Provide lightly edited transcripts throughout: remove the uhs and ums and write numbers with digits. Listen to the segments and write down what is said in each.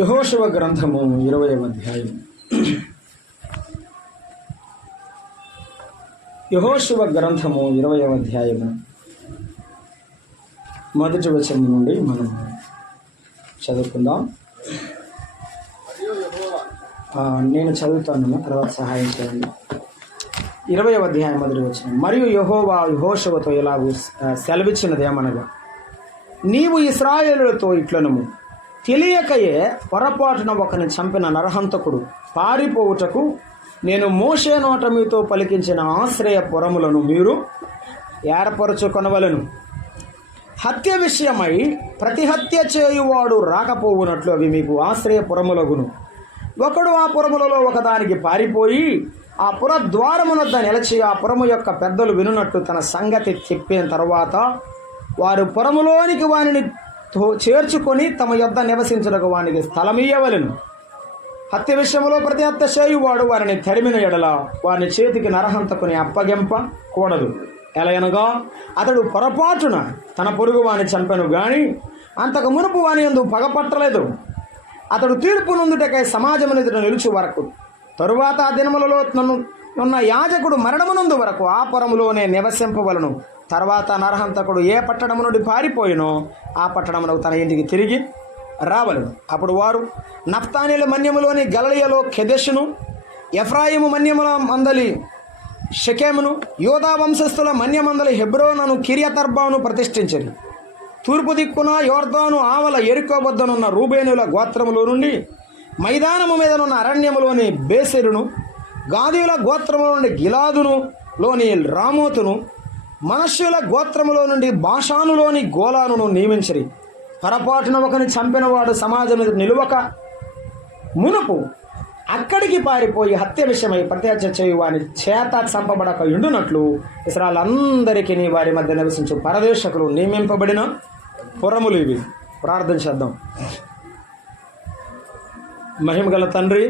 యెహోషువ గ్రంథము 20వ అధ్యాయం. యెహోషువ గ్రంథము 20వ అధ్యాయము మొదటి వచనం నుండి మనం చదువుకుందాం. నేను చదువుతాను, తర్వాత సహాయం చేయండి. 20వ అధ్యాయం మొదటి వచనం. మరియు యెహోవా యెహోషువతో ఇలాగూ సెలవిచ్చినదేమనగా, నీవు ఇశ్రాయేలులతో ఇట్లనము, తెలియకయే పొరపాటున ఒకని చంపిన నరహంతకుడు పారిపోవుటకు నేను మోషే నోట మీతో పలికించిన ఆశ్రయ పురములను మీరు ఏర్పరచుకొనవలెను. హత్య విషయమై ప్రతి హత్య చేయువాడు రాకపోవునట్లు అవి మీకు ఆశ్రయ పురములగును. ఒకడు ఆ పురములలో ఒకదానికి పారిపోయి ఆ పుర ద్వారమునొద్ద నిలిచి ఆ పురము యొక్క పెద్దలు వినున్నట్టు తన సంగతి చెప్పిన తర్వాత వారు పురములోనికి వానిని చేర్చుకొని తమ యొద్ద నివసించుటకు వానికి స్థలమియ్యవలెను. హత్య విషయంలో ప్రతి హత్య చేయువాడు వారిని తరిమిన ఎడల వాని చేతికి నరహంతకుని అప్పగింప కూడదు. ఎలయనగా అతడు పొరపాటున తన పొరుగు వాని చంపెను గాని అంతకు మునుపు వాని యందు పగపట్టలేదు. అతడు తీర్పు నొందుటకై సమాజమునెదుట నిలుచు వరకు తరువాత ఆ దినములలో ఉన్న యాజకుడు మరణమునందు వరకు ఆ పురములోనే నివసింపవలను. తర్వాత నరహంతకుడు ఏ పట్టణము నుండి పారిపోయినో ఆ పట్టణమునకు తన ఇంటికి తిరిగి రావలను. అప్పుడు వారు నఫ్తానీల మన్యములోని గలిలయలో కెదెషును, ఎఫ్రాయిము మన్యముల మందలి షెకెమును, యోధా వంశస్థుల మన్యమందలి హెబ్రోనును కిరియతర్బాను ప్రతిష్ఠించరు. తూర్పు దిక్కున యోర్దాను ఆవల ఎరికో వద్దనున్న రూబేనుల గోత్రములో నుండి మైదానము మీదనున్న అరణ్యములోని బేసెరును, గాదీయుల గోత్రములో నుండి గిలాదును లోని రామోతును, మనష్యుల గోత్రములో నుండి బాషానులోని గోలానును నియమించిరి. పొరపాటున ఒకని చంపినవాడు సమాజం మీద నిలువక మునుపు అక్కడికి పారిపోయి హత్య విషయమై ప్రత్యక్ష చేయు వాని చేత చంపబడక ఉండునట్లు ఇశ్రాయేలందరికీ వారి మధ్య నివసించు పరదేశకులు నియమింపబడిన పురములు ఇవి. ప్రార్థన చేద్దాం. మహిమగల తండ్రి,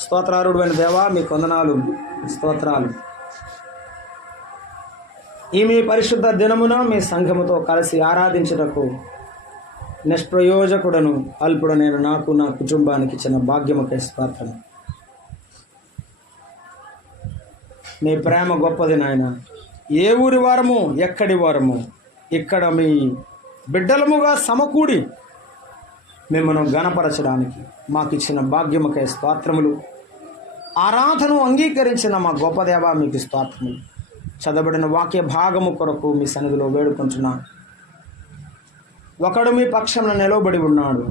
స్తోత్రారుడు అయిన దేవా, మీ వందనాలు, స్తోత్రాలు. ఈ మీ పరిశుద్ధ దినమున మీ సంఘముతో కలిసి ఆరాధించుటకు నిష్ప్రయోజకుడను అల్పుడనైన నాకు నా కుటుంబానికి ఇచ్చిన భాగ్యముకై స్తోత్రం. మీ ప్రేమ గొప్పది నాయన. ఏ ఊరి వారము, ఎక్కడి వారము, ఇక్కడ మీ బిడ్డలముగా సమకూడి మిమ్మల్ని గణపరచడానికి మాకు ఇచ్చిన భాగ్యముకై స్తోత్రములు. ఆరాధను అంగీకరించిన మా గొప్ప దేవా మీకు స్తోత్రములు. చదవబడిన వాక్య భాగము కొరకు మీ సన్నిధిలో వేడుకుంటున్నా. ఒకడు మీ పక్షంలో నిలవబడి ఉన్నాడు,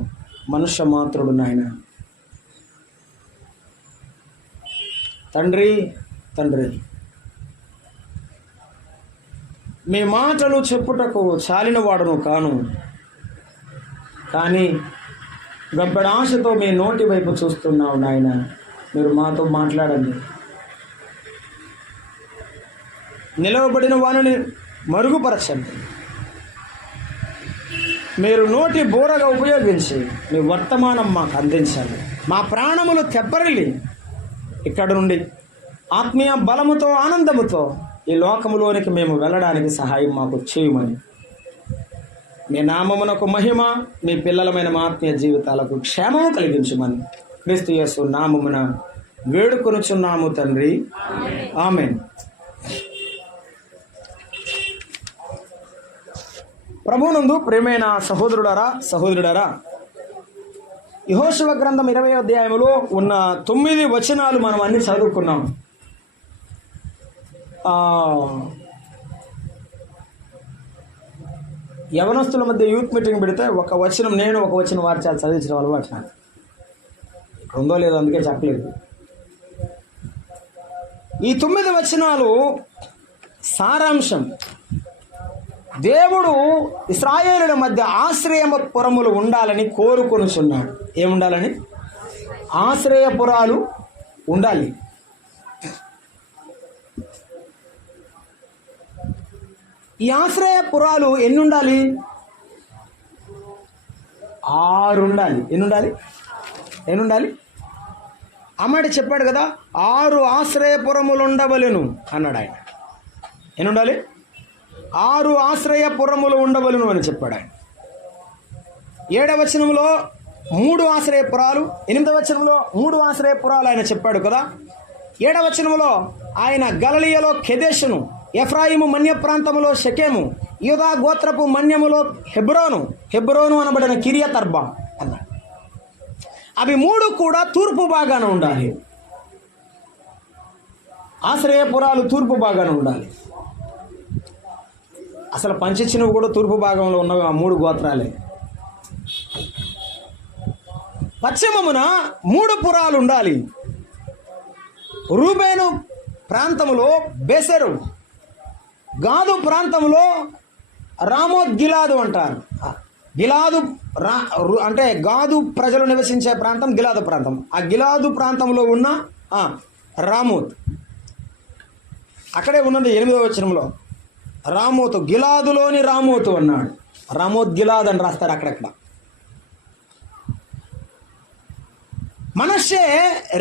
మనుష్య మాత్రుడు నాయన. తండ్రి తండ్రి, మీ మాటలు చెప్పుటకు చాలిన వాడును కాను, కానీ గబ్బడి ఆశతో మీ నోటి వైపు చూస్తున్నావు నాయన. మీరు మాతో మాట్లాడండి. నిలవబడిన వారిని మరుగుపరచండి. మీరు నోటి బోరగా ఉపయోగించి మీ వర్తమానం మాకు అందించండి. మా ప్రాణములు తెప్పరిల్లి ఇక్కడ నుండి ఆత్మీయ బలముతో, ఆనందముతో ఈ లోకములోనికి మేము వెళ్ళడానికి సహాయం మాకు చేయమని, మీ నామమునకు మహిమ, మీ పిల్లలమైన మా ఆత్మీయ జీవితాలకు క్షేమము కలిగించమని క్రీస్తు యేసు నామమున వేడుకొనుచున్నాము తండ్రి, ఆమేన్. ప్రభువునందు ప్రియమైన సహోదరుడారా, యెహోషువ గ్రంథం 20వ అధ్యాయంలో ఉన్న 9 వచనాలు మనం అన్ని చదువుకున్నాం. యవనస్తుల మధ్య యూత్ మీటింగ్ పెడితే ఒక వచనం నేను, ఒక వచనం వారు చాలా చదివించడం అలవాటు నాకు. ఉందో లేదో అందుకే చెప్పలేదు. ఈ 9 వచనాలు సారాంశం. దేవుడు ఇశ్రాయేలుల మధ్య ఆశ్రయ పురములు ఉండాలని కోరుకొనుచున్నాడు. ఏముండాలని? ఆశ్రయపురాలు ఉండాలి. ఈ ఆశ్రయపురాలు ఎన్ని ఉండాలి? 6 ఉండాలి. ఎన్ని ఉండాలి? అమ్మడి చెప్పాడు కదా, 6 ఆశ్రయపురములు ఉండవలెను అన్నాడు ఆయన. ఎన్ని ఉండాలి? 6 ఆశ్రయపురములు ఉండవలను అని చెప్పాడు ఆయన. 7వ వచనంలో 3 ఆశ్రయపురాలు, 8వ వచనంలో 3 ఆశ్రయపురాలు ఆయన చెప్పాడు కదా. 7వ వచనంలో ఆయన గలిలయలో కెదెషును, ఎఫ్రాయిము మన్య ప్రాంతములో షెకెము, యూదా గోత్రపు మన్యములో హెబ్రోను అనబడిన కిరియత్ అర్బా అన్నాడు. అవి 3 కూడా తూర్పు భాగాన ఉండాలి. ఆశ్రయపురాలు తూర్పు భాగాన ఉండాలి. అసలు పంచిచ్చినవి కూడా తూర్పు భాగంలో ఉన్నవి ఆ 3 గోత్రాలే. పశ్చిమమున 3 పురాలు ఉండాలి. రూబేను ప్రాంతములో బెసెరు, గాదు ప్రాంతంలో రామోత్ గిలాదు అంటారు. గిలాదు అంటే గాదు ప్రజలు నివసించే ప్రాంతం గిలాదు ప్రాంతం. ఆ గిలాదు ప్రాంతంలో ఉన్న రామోత్ అక్కడే ఉన్నది. 8వ వచనంలో రామోతు, గిలాదులోని రామోతు అన్నాడు. రామోత్ గిలాద్ అని రాస్తారు అక్కడక్కడ. మనష్షే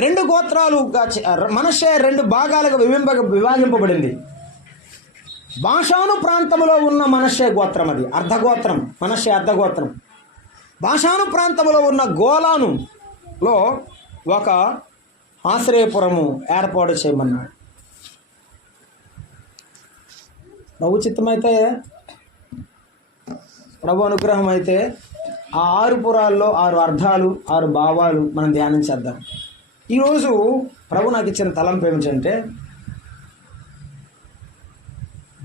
2 గోత్రాలుగా, మనష్షే 2 భాగాలుగా విభాగింపబడింది. బాషాను ప్రాంతంలో ఉన్న మనష్షే గోత్రం, అది అర్ధగోత్రం. మనష్షే అర్ధగోత్రం. బాషాను ప్రాంతంలో ఉన్న గోలానులో ఒక ఆశ్రయపురము ఏర్పాటు చేయమన్నాడు. ప్రభు చిత్తమైతే, ప్రభు అనుగ్రహం అయితే ఆ 6 పురాల్లో 6 అర్థాలు, 6 భావాలు మనం ధ్యానం చేద్దాం. ఈరోజు ప్రభు నాకు ఇచ్చిన తలంపు ఏమిటంటే,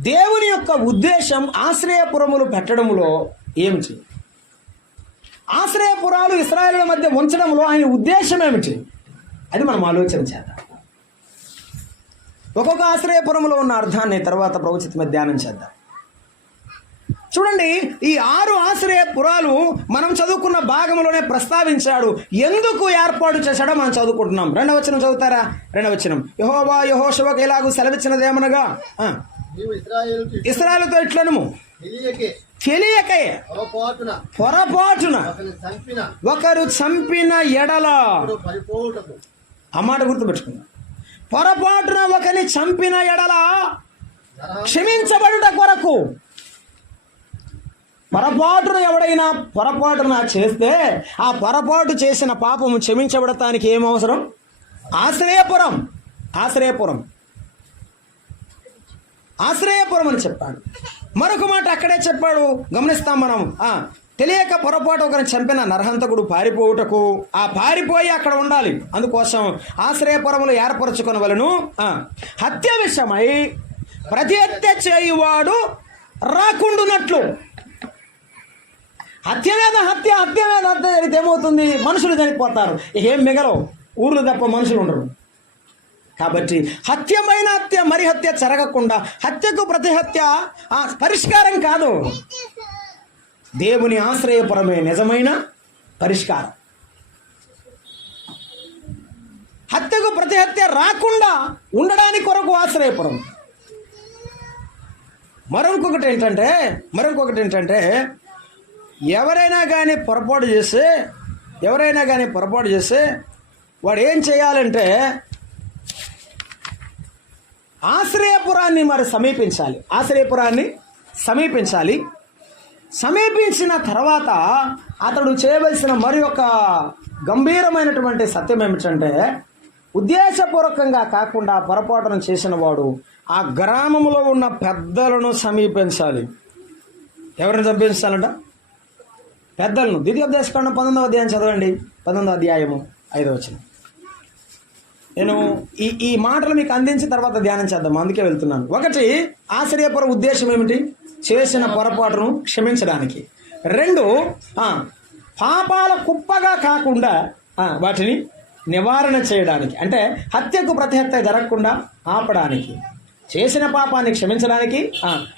దేవుని యొక్క ఉద్దేశం ఆశ్రయపురములు పెట్టడంలో ఏమిటి? ఆశ్రయపురాలు ఇశ్రాయేలుల మధ్య ఉంచడంలో ఆయన ఉద్దేశం ఏమిటి? అది మనం ఆలోచన చేద్దాం. ఒక్కొక్క ఆశ్రయపురంలో ఉన్న అర్థాన్ని తర్వాత ప్రభు చిత్తమే ధ్యానం చేద్దాం. చూడండి, ఈ 6 ఆశ్రయపురాలు మనం చదువుకున్న భాగంలోనే ప్రస్తావించాడు. ఎందుకు ఏర్పాటు చేశాడో మనం చదువుకుంటున్నాం. 2వ వచనం చదువుతారా? 2వ వచనం, యెహోవా యెహోషువకు ఇలాగూ సెలవిచ్చినదేమనగా, ఇశ్రాయేలుతో ఇట్లనుము, తెలియకే పొరపాటున ఒకరు చంపిన ఎడల, ఆ మాట గుర్తుపెట్టుకుందాం, పొరపాటున ఒకరిని చంపిన ఎడల క్షమించబడుట కొరకు. పొరపాటున ఎవడైనా పొరపాటున చేస్తే ఆ పొరపాటు చేసిన పాపము క్షమించబడటానికి ఏమవసరం? ఆశ్రయపురం. ఆశ్రయపురం ఆశ్రయపురం అని చెప్పాడు. మరొక మాట అక్కడే చెప్పాడు, గమనిస్తాం మనం. తెలియక పొరపాటు ఒకరిని చంపిన నరహంతకుడు పారిపోవుటకు, ఆ పారిపోయి అక్కడ ఉండాలి. అందుకోసం ఆశ్రయపురములు ఏర్పరచుకొనవలెను. హత్య విషయమై ప్రతి హత్య చేయువాడు రాకుండునట్లు. హత్య మీద హత్య జరిగితే ఏమవుతుంది? మనుషులు చనిపోతారు. ఏం మిగలవు, ఊర్లు తప్ప మనుషులు ఉండరు. కాబట్టి హత్యమైన హత్య మరి హత్య జరగకుండా, హత్యకు ప్రతి హత్య పరిష్కారం కాదు. దేవుని ఆశ్రయపురమే నిజమైన పరిష్కారం. హత్యకు ప్రతి హత్య రాకుండా ఉండడానికి కొరకు ఆశ్రయపురం. మరొకటి ఏంటంటే ఎవరైనా కానీ పొరపాటు చేస్తే వాడు ఏం చేయాలంటే ఆశ్రయపురాన్ని మరి సమీపించాలి. సమీపించిన తర్వాత అతడు చేయవలసిన మరి ఒక గంభీరమైనటువంటి సత్యం ఏమిటంటే, ఉద్దేశపూర్వకంగా కాకుండా పొరపాటును చేసిన వాడు ఆ గ్రామంలో ఉన్న పెద్దలను సమీపించాలి. ఎవరిని సమీపించాలంట? పెద్దలను. ద్వితీయోపదేశకాండం 19వ అధ్యాయం చదవండి. 19వ అధ్యాయము 5వ వచనం. నేను ఈ మాటలు మీకు అందించిన తర్వాత ధ్యానం చేద్దాం, అందుకే వెళ్తున్నాను. 1, ఆశ్రయపుర ఉద్దేశం ఏమిటి? చేసిన పొరపాటును క్షమించడానికి. 2, పాపాల కుప్పగా కాకుండా వాటిని నివారణ చేయడానికి. అంటే హత్యకు ప్రతి హత్య జరగకుండా ఆపడానికి, చేసిన పాపాన్ని క్షమించడానికి,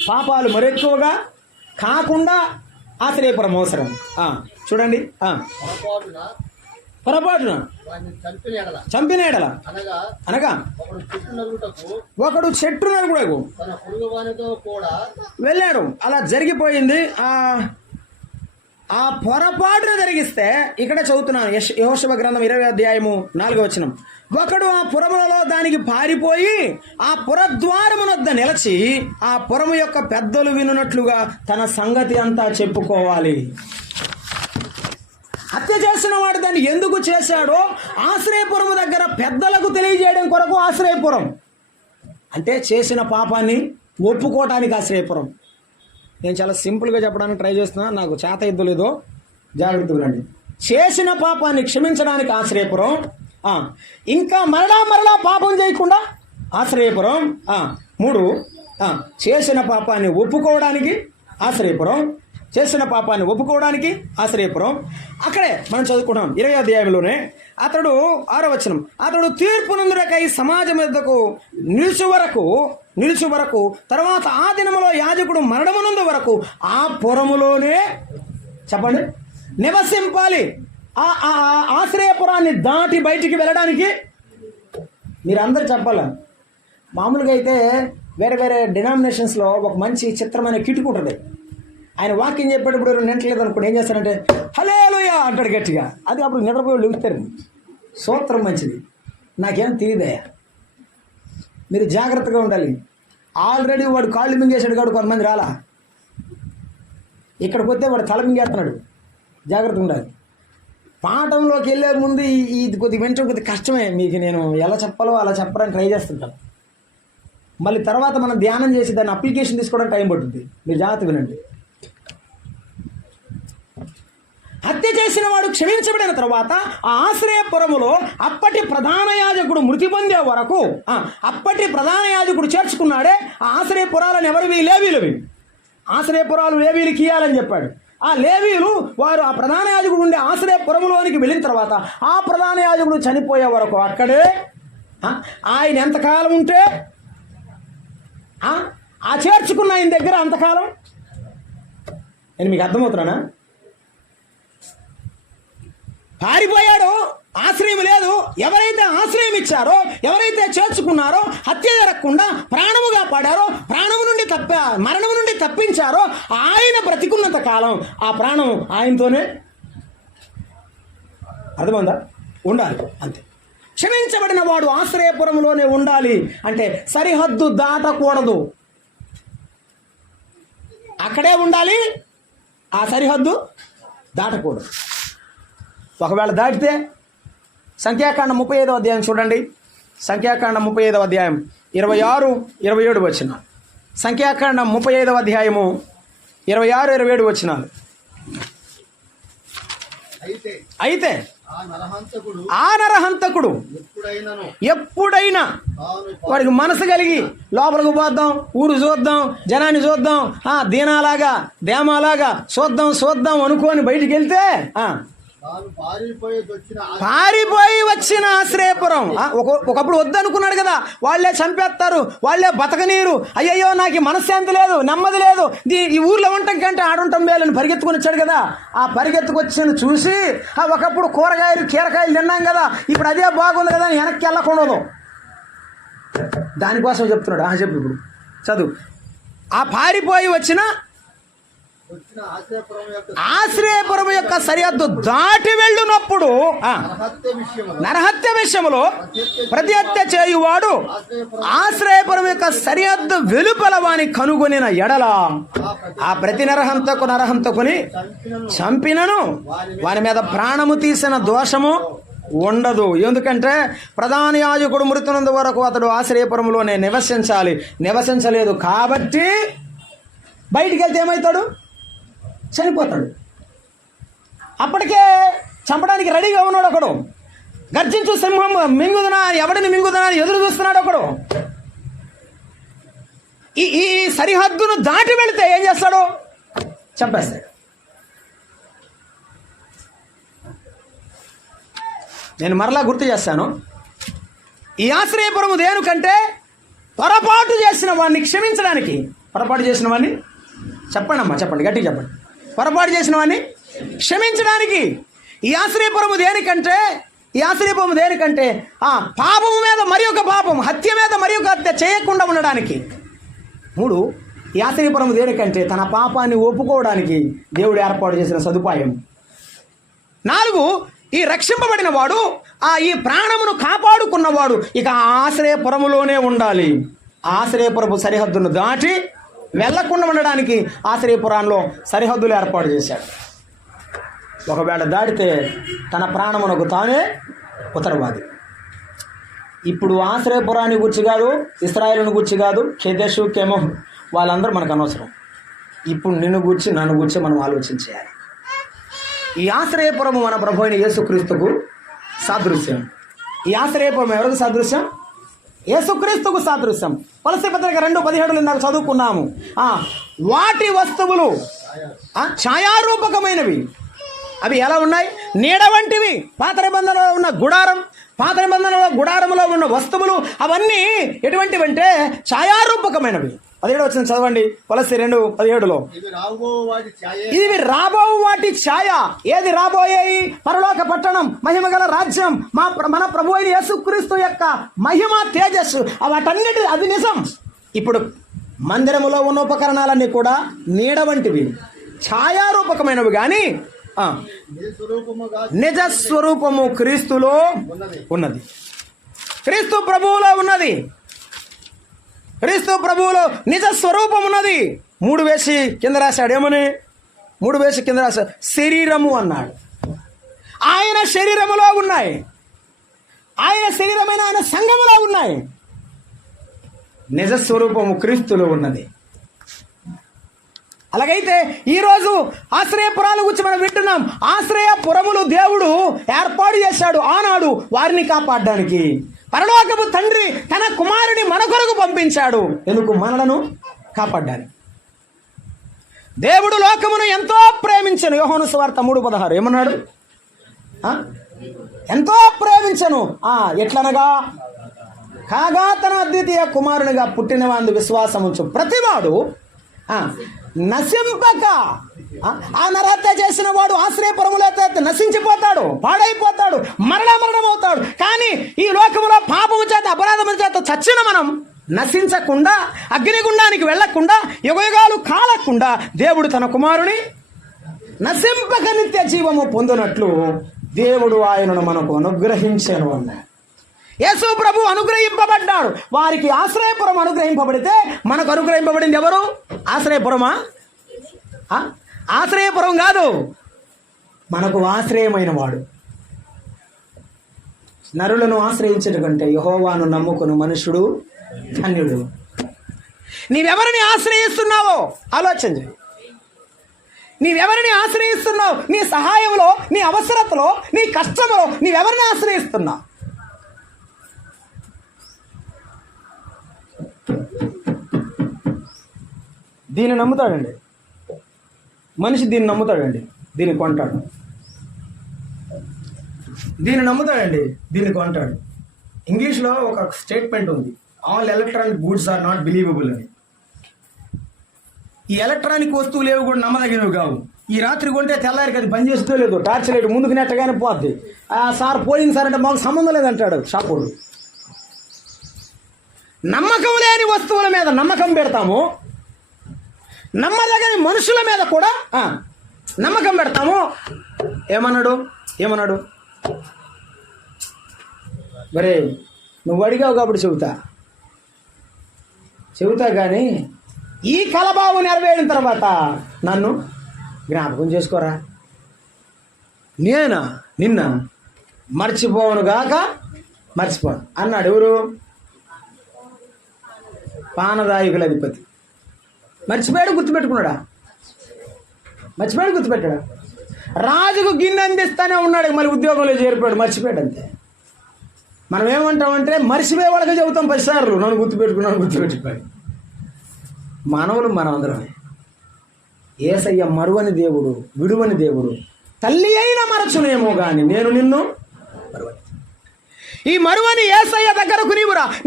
పాపాలు మరెక్కువగా కాకుండా ఆశ్రయపురం అవసరం. చూడండి, పొరపాటున చంపిన ఎడల అనగా ఒకడు చెట్టు నరుకుటకు వెళ్ళాడు. అలా జరిగిపోయింది. ఆ పొరపాటున జరిగిస్తే ఇక్కడ చదువుతున్నాను, యెహోషువ గ్రంథం 20వ అధ్యాయము 4వ వచనం. ఒకడు ఆ పురములలో దానికి పారిపోయి ఆ పురద్వారమునొద్ద నిలిచి ఆ పురము యొక్క పెద్దలు వినున్నట్లుగా తన సంగతి అంతా చెప్పుకోవాలి. హత్య చేసిన వాడు దాన్ని ఎందుకు చేశాడో ఆశ్రయపురం దగ్గర పెద్దలకు తెలియజేయడం కొరకు ఆశ్రయపురం. అంటే చేసిన పాపాన్ని ఒప్పుకోవటానికి ఆశ్రయపురం. నేను చాలా సింపుల్గా చెప్పడానికి ట్రై చేస్తున్నా, నాకు చేత ఎద్దులేదో జాగ్రత్తగా అండి. చేసిన పాపాన్ని క్షమించడానికి ఆశ్రయపురం, ఇంకా మరలా పాపం చేయకుండా ఆశ్రయపురం. 3 చేసిన పాపాన్ని ఒప్పుకోవడానికి ఆశ్రయపురం, చేసిన పాపాన్ని ఒప్పుకోవడానికి ఆశ్రయపురం. అక్కడే మనం చదువుకున్నాం 20వ అధ్యాయంలోనే. అతడు 6వ వచనం, అతడు తీర్పు నందులకై సమాజం ఎద్దకు నిలుచు వరకు తర్వాత ఆ దినములో యాజకుడు మరణమునందు వరకు ఆ పురములోనే చెప్పండి నివసింపాలి. ఆ ఆశ్రయపురాన్ని దాటి బయటికి వెళ్ళడానికి మీరందరూ చెప్పాల. మామూలుగా అయితే వేరే వేరే డినామినేషన్స్లో ఒక మంచి చిత్రమైన కిటుకు ఉంటుంది. ఆయన వాక్యం చెప్పేటప్పుడు నింటలేదు అనుకోండి, ఏం చేస్తారంటే హల్లెలూయా అంటాడు గట్టిగా. అది అప్పుడు నిద్రపోయి లెగుతారు. సూత్రం మంచిది, నాకేం తెలియదయ్యా. మీరు జాగ్రత్తగా ఉండాలి. ఆల్రెడీ వాడు కాళ్ళు మింగేసాడు కాడు, కొంతమంది రాలా. ఇక్కడికి వస్తే వాడు తల మింగేస్తున్నాడు. జాగ్రత్తగా ఉండాలి. పాఠంలోకి వెళ్ళే ముందు ఇది కొద్దిగా వింటం కొద్దిగా కష్టమే. మీకు నేను ఎలా చెప్పాలో అలా చెప్పడానికి ట్రై చేస్తుంటాను. మళ్ళీ తర్వాత మనం ధ్యానం చేసి దాన్ని అప్లికేషన్ తీసుకోవడానికి టైం పడుతుంది. మీరు జాగ్రత్త వినండి. హత్య చేసిన వాడు క్షమించబడిన తర్వాత ఆ ఆశ్రయపురములో అప్పటి ప్రధాన యాజకుడు మృతి పొందే వరకు అప్పటి ప్రధాన యాజకుడు చేర్చుకున్నాడే ఆ ఆశ్రయపురాలను ఎవరివి? లేవీలవి. ఆశ్రయపురాలు లేవీలకి ఇయ్యాలని చెప్పాడు. ఆ లేవీలు వారు ఆ ప్రధాన యాజకుడు ఉండే ఆశ్రయపురములోనికి వెళ్ళిన తర్వాత ఆ ప్రధాన యాజకుడు చనిపోయే వరకు అక్కడే ఆయన ఎంతకాలం ఉంటే ఆ చేర్చుకున్న ఆయన దగ్గర అంతకాలం. నేను మీకు అర్థమవుతున్నానా? పారిపోయాడో, ఆశ్రయం లేదు. ఎవరైతే ఆశ్రయం ఇచ్చారో, ఎవరైతే చేర్చుకున్నారో, హత్య జరగకుండా ప్రాణముగా పాడారో, మరణము నుండి తప్పించారో ఆయన బ్రతికున్నంత కాలం ఆ ప్రాణం ఆయనతోనే అర్థమైందా ఉండాలి. అంతే. క్షమించబడిన వాడు ఆశ్రయపురంలోనే ఉండాలి. అంటే సరిహద్దు దాటకూడదు, అక్కడే ఉండాలి. ఆ సరిహద్దు దాటకూడదు. ఒకవేళ దాటితే సంఖ్యాకాండం 35వ అధ్యాయం చూడండి. సంఖ్యాకాండం 35వ అధ్యాయం 26, 27 వచనాలు. సంఖ్యాకాండం 35వ అధ్యాయము 26, 27 వచనాలు. అయితే ఆ నరహంతకుడు ఎప్పుడైనా వాడికి మనసు కలిగి లోపలికి పోద్దాం, ఊరు చూద్దాం, జనాన్ని చూద్దాం, దీనాలాగా దేమాలాగా చూద్దాం అనుకోని బయటికి వెళ్తే పారిపోయి వచ్చిన ఆశ్రయపురం. ఒకప్పుడు వద్దనుకున్నాడు కదా, వాళ్ళే చంపేస్తారు, వాళ్ళే బతకనీరు, అయ్యయ్యో నాకు మనశ్శాంతి లేదు, నెమ్మది లేదు, ఈ ఊర్లో ఉండటం కంటే ఆడుంటాం మేలని పరిగెత్తుకుని వచ్చాడు కదా. ఆ పరిగెత్తుకొచ్చిన చూసి ఒకప్పుడు కీరకాయలు తిన్నాం కదా, ఇప్పుడు అదే బాగుంది కదా అని వెనక్కి వెళ్ళకూడదు. దానికోసం చెప్తున్నాడు. చెప్పు ఇప్పుడు చదువు. ఆ పారిపోయి వచ్చిన ఆశ్రయపురం యొక్క సరిహద్దు దాటి వెళ్ళినప్పుడు నరహత్య విషయంలో ప్రతి హత్య చేయువాడు ఆశ్రయపురం యొక్క సరిహద్దు వెలుపల వాని కనుగొనిన ఎడల ఆ ప్రతి నరహంతకుని చంపినను వాని మీద ప్రాణము తీసిన దోషము ఉండదు. ఎందుకంటే ప్రధాన యాజకుడు మృతునందు వరకు అతడు ఆశ్రయపురంలోనే నివసించలేదు కాబట్టి బయటికి వెళ్తే ఏమవుతాడు? చనిపోతాడు. అప్పటికే చంపడానికి రెడీగా ఉన్నాడు ఒకడు. గర్జించు సింహం ఎవడిని మింగుదనా ఎదురు చూస్తున్నాడు ఒకడు. ఈ సరిహద్దును దాటి వెళితే ఏం చేస్తాడు? చంపేస్తాడు. నేను మరలా గుర్తు చేస్తాను. ఈ ఆశ్రయపురము దేనికంటే పొరపాటు చేసిన వాడిని క్షమించడానికి. పొరపాటు చేసిన వాడిని చెప్పండి గట్టిగా చెప్పండి. పొరపాటు చేసిన వాడిని క్షమించడానికి ఈ ఆశ్రయపురము దేనికంటే పాపము మీద మరి ఒక పాపం, హత్య మీద మరి ఒక హత్య చేయకుండా ఉండడానికి. 3 ఈ ఆశ్రయపురము దేనికంటే తన పాపాన్ని ఒప్పుకోవడానికి దేవుడు ఏర్పాటు చేసిన సదుపాయం. 4 ఈ రక్షింపబడిన వాడు, ఈ ప్రాణమును కాపాడుకున్నవాడు ఇక ఆశ్రయపురములోనే ఉండాలి. ఆశ్రయపురపు సరిహద్దును దాటి వెళ్లకుండా ఉండడానికి ఆశ్రయపురాల్లో సరిహద్దులు ఏర్పాటు చేశాడు. ఒకవేళ దాడితే తన ప్రాణమునకు తానే ఉత్తరవాది. ఇప్పుడు ఆశ్రయపురాన్ని గురించి కాదు, ఇశ్రాయేలును గురించి కాదు, కెదెషు కెమహు వాళ్ళందరూ మనకు అనవసరం. ఇప్పుడు నిన్ను గూర్చి నన్ను గూర్చి మనం ఆలోచించేయాలి. ఈ ఆశ్రయపురము మన ప్రభు అయిన యేసుక్రీస్తుకు సాదృశ్యం. ఈ ఆశ్రయపురం ఎవరికి సాదృశ్యం? యేసుక్రీస్తుకు సాదృశ్యం. కొలస్సీ పత్రిక 2:17 ఇందాక చదువుకున్నాము. వాటి వస్తువులు ఛాయారూపకమైనవి. అవి ఎలా ఉన్నాయి? నీడ వంటివి. పాత నిబంధనలో ఉన్న గుడారం, పాత నిబంధనలో గుడారంలో ఉన్న వస్తువులు అవన్నీ ఎటువంటివంటే ఛాయారూపకమైనవి. 17 వచ్చిన చదవండి. కొలస్సీ 2:17 ఇవి రాబో వాటి ఛాయ. ఏది రాబోయేయి? పరలోక పట్టణం, మహిమగల రాజ్యం, మన ప్రభు అయిన యేసుక్రీస్తు యొక్క మహిమ తేజస్సు. వాటన్నిటి అది నిజం. ఇప్పుడు మందిరములో ఉన్న ఉపకరణాలన్నీ కూడా నీడ వంటివి, ఛాయారూపకమైనవి. కానీ నిజ స్వరూపము క్రీస్తులో ఉన్నది. క్రీస్తు ప్రభువులో ఉన్నది. క్రీస్తు ప్రభువులో నిజ స్వరూపం ఉన్నది. 3 వేసి కింద రాశాడు. ఏమని 3 వేసి కింద రాశాడు? శరీరము అన్నాడు. ఆయన శరీరములో ఉన్నాయి. ఆయన శరీరమైన ఆయన సంఘములో ఉన్నాయి. నిజ స్వరూపము క్రీస్తులో ఉన్నది. అలాగైతే ఈరోజు ఆశ్రయపురాల గురించి మనం వింటున్నాం. ఆశ్రయపురములు దేవుడు ఏర్పాటు చేశాడు ఆనాడు వారిని కాపాడడానికి. పరలోకపు తండ్రి తన కుమారుని మన కొరకు పంపించాడు. ఎందుకు? మనలను కాపాడడానికి. దేవుడు లోకమును ఎంతో ప్రేమించను. యోహాను సువార్త 3:16 ఏమన్నాడు? ఎంతో ప్రేమించను. ఎట్లనగా కాగా తన అద్వితీయ కుమారునిగా పుట్టిన వాందు విశ్వాసం ఉంచు ప్రతివాడు నశింపక. ఆ నరహత్య చేసిన వాడు ఆశ్రయపురములో నశించిపోతాడు, పాడైపోతాడు, మరణం అవుతాడు. కానీ ఈ లోకములో పాపము చేత అపరాధము చేత చచ్చిన మనం నశించకుండా, అగ్నిగుండానికి వెళ్లకుండా, యుగయుగాలు కాలకుండా దేవుడు తన కుమారుని నశింపక నిత్య జీవము పొందినట్లు దేవుడు ఆయనను మనకు అనుగ్రహించాను అన్నాడు. యేసు ప్రభు అనుగ్రహింపబడ్డాడు. వారికి ఆశ్రయపురం అనుగ్రహింపబడితే మనకు అనుగ్రహింపబడింది ఎవరు? ఆశ్రయపురమా? ఆశ్రయపురం కాదు, మనకు ఆశ్రయమైన వాడు. నరులను ఆశ్రయించడం కంటే యెహోవాను నమ్ముకుని మనుషుడు ధన్యుడు. నీవెవరిని ఆశ్రయిస్తున్నావో ఆలోచన చేయి. నీవెవరిని ఆశ్రయిస్తున్నావు? నీ సహాయంలో, నీ అవసరతలో, నీ కష్టంలో నీవెవరిని ఆశ్రయిస్తున్నావు? దీన్ని నమ్ముతాడండి మనిషి, దీన్ని నమ్ముతాడండి, దీన్ని కొంటాడు. దీన్ని నమ్ముతాడండి, దీన్ని కొంటాడు. ఇంగ్లీష్లో ఒక స్టేట్మెంట్ ఉంది, all electronic goods are not believable అని. ఈ ఎలక్ట్రానిక్ వస్తువులు ఏవి కూడా నమ్మదగినవి కావు. ఈ రాత్రి కొంటే తెల్లారికి అది పనిచేస్తుందో లేదో, టార్చ్ లైట్ ముందుకు నెట్టగానే పోద్ది. సార్ పోయింది సార్ అంటే మాకు సంబంధం లేదంటాడు షాపుడు. నమ్మకం లేని వస్తువుల మీద నమ్మకం పెడతాము, నమ్మదగని మనుషుల మీద కూడా నమ్మకం పెడతాము. ఏమన్నాడు మరే, నువ్వు అడిగావు కాబట్టి చెబుతా కానీ ఈ కలబావు నెరవేరిన తర్వాత నన్ను జ్ఞాపకం చేసుకోరా. నిన్న మర్చిపోవను గాక మర్చిపోను అన్నాడు. ఎవరు? పానదాయకుల అధిపతి. మర్చిపోయాడు, గుర్తుపెట్టుకున్నాడా? గుర్తుపెట్టాడా? రాజుకు గిన్నె అందిస్తానే ఉన్నాడు, మళ్ళీ ఉద్యోగంలో చేరిపోయాడు, మర్చిపోయాడు అంతే. మనం ఏమంటామంటే మర్చిపోయే వాళ్ళకి చెబుతాం 10 సార్లు, నన్ను గుర్తుపెట్టుకున్నాడు. మానవులు మనం అందరమే. యేసయ్య మరువని దేవుడు, విడువని దేవుడు. తల్లి అయినా మరచునేమో కానీ నేను నిన్ను మరువని. ఈ మరువని యేసయ్య దగ్గరకు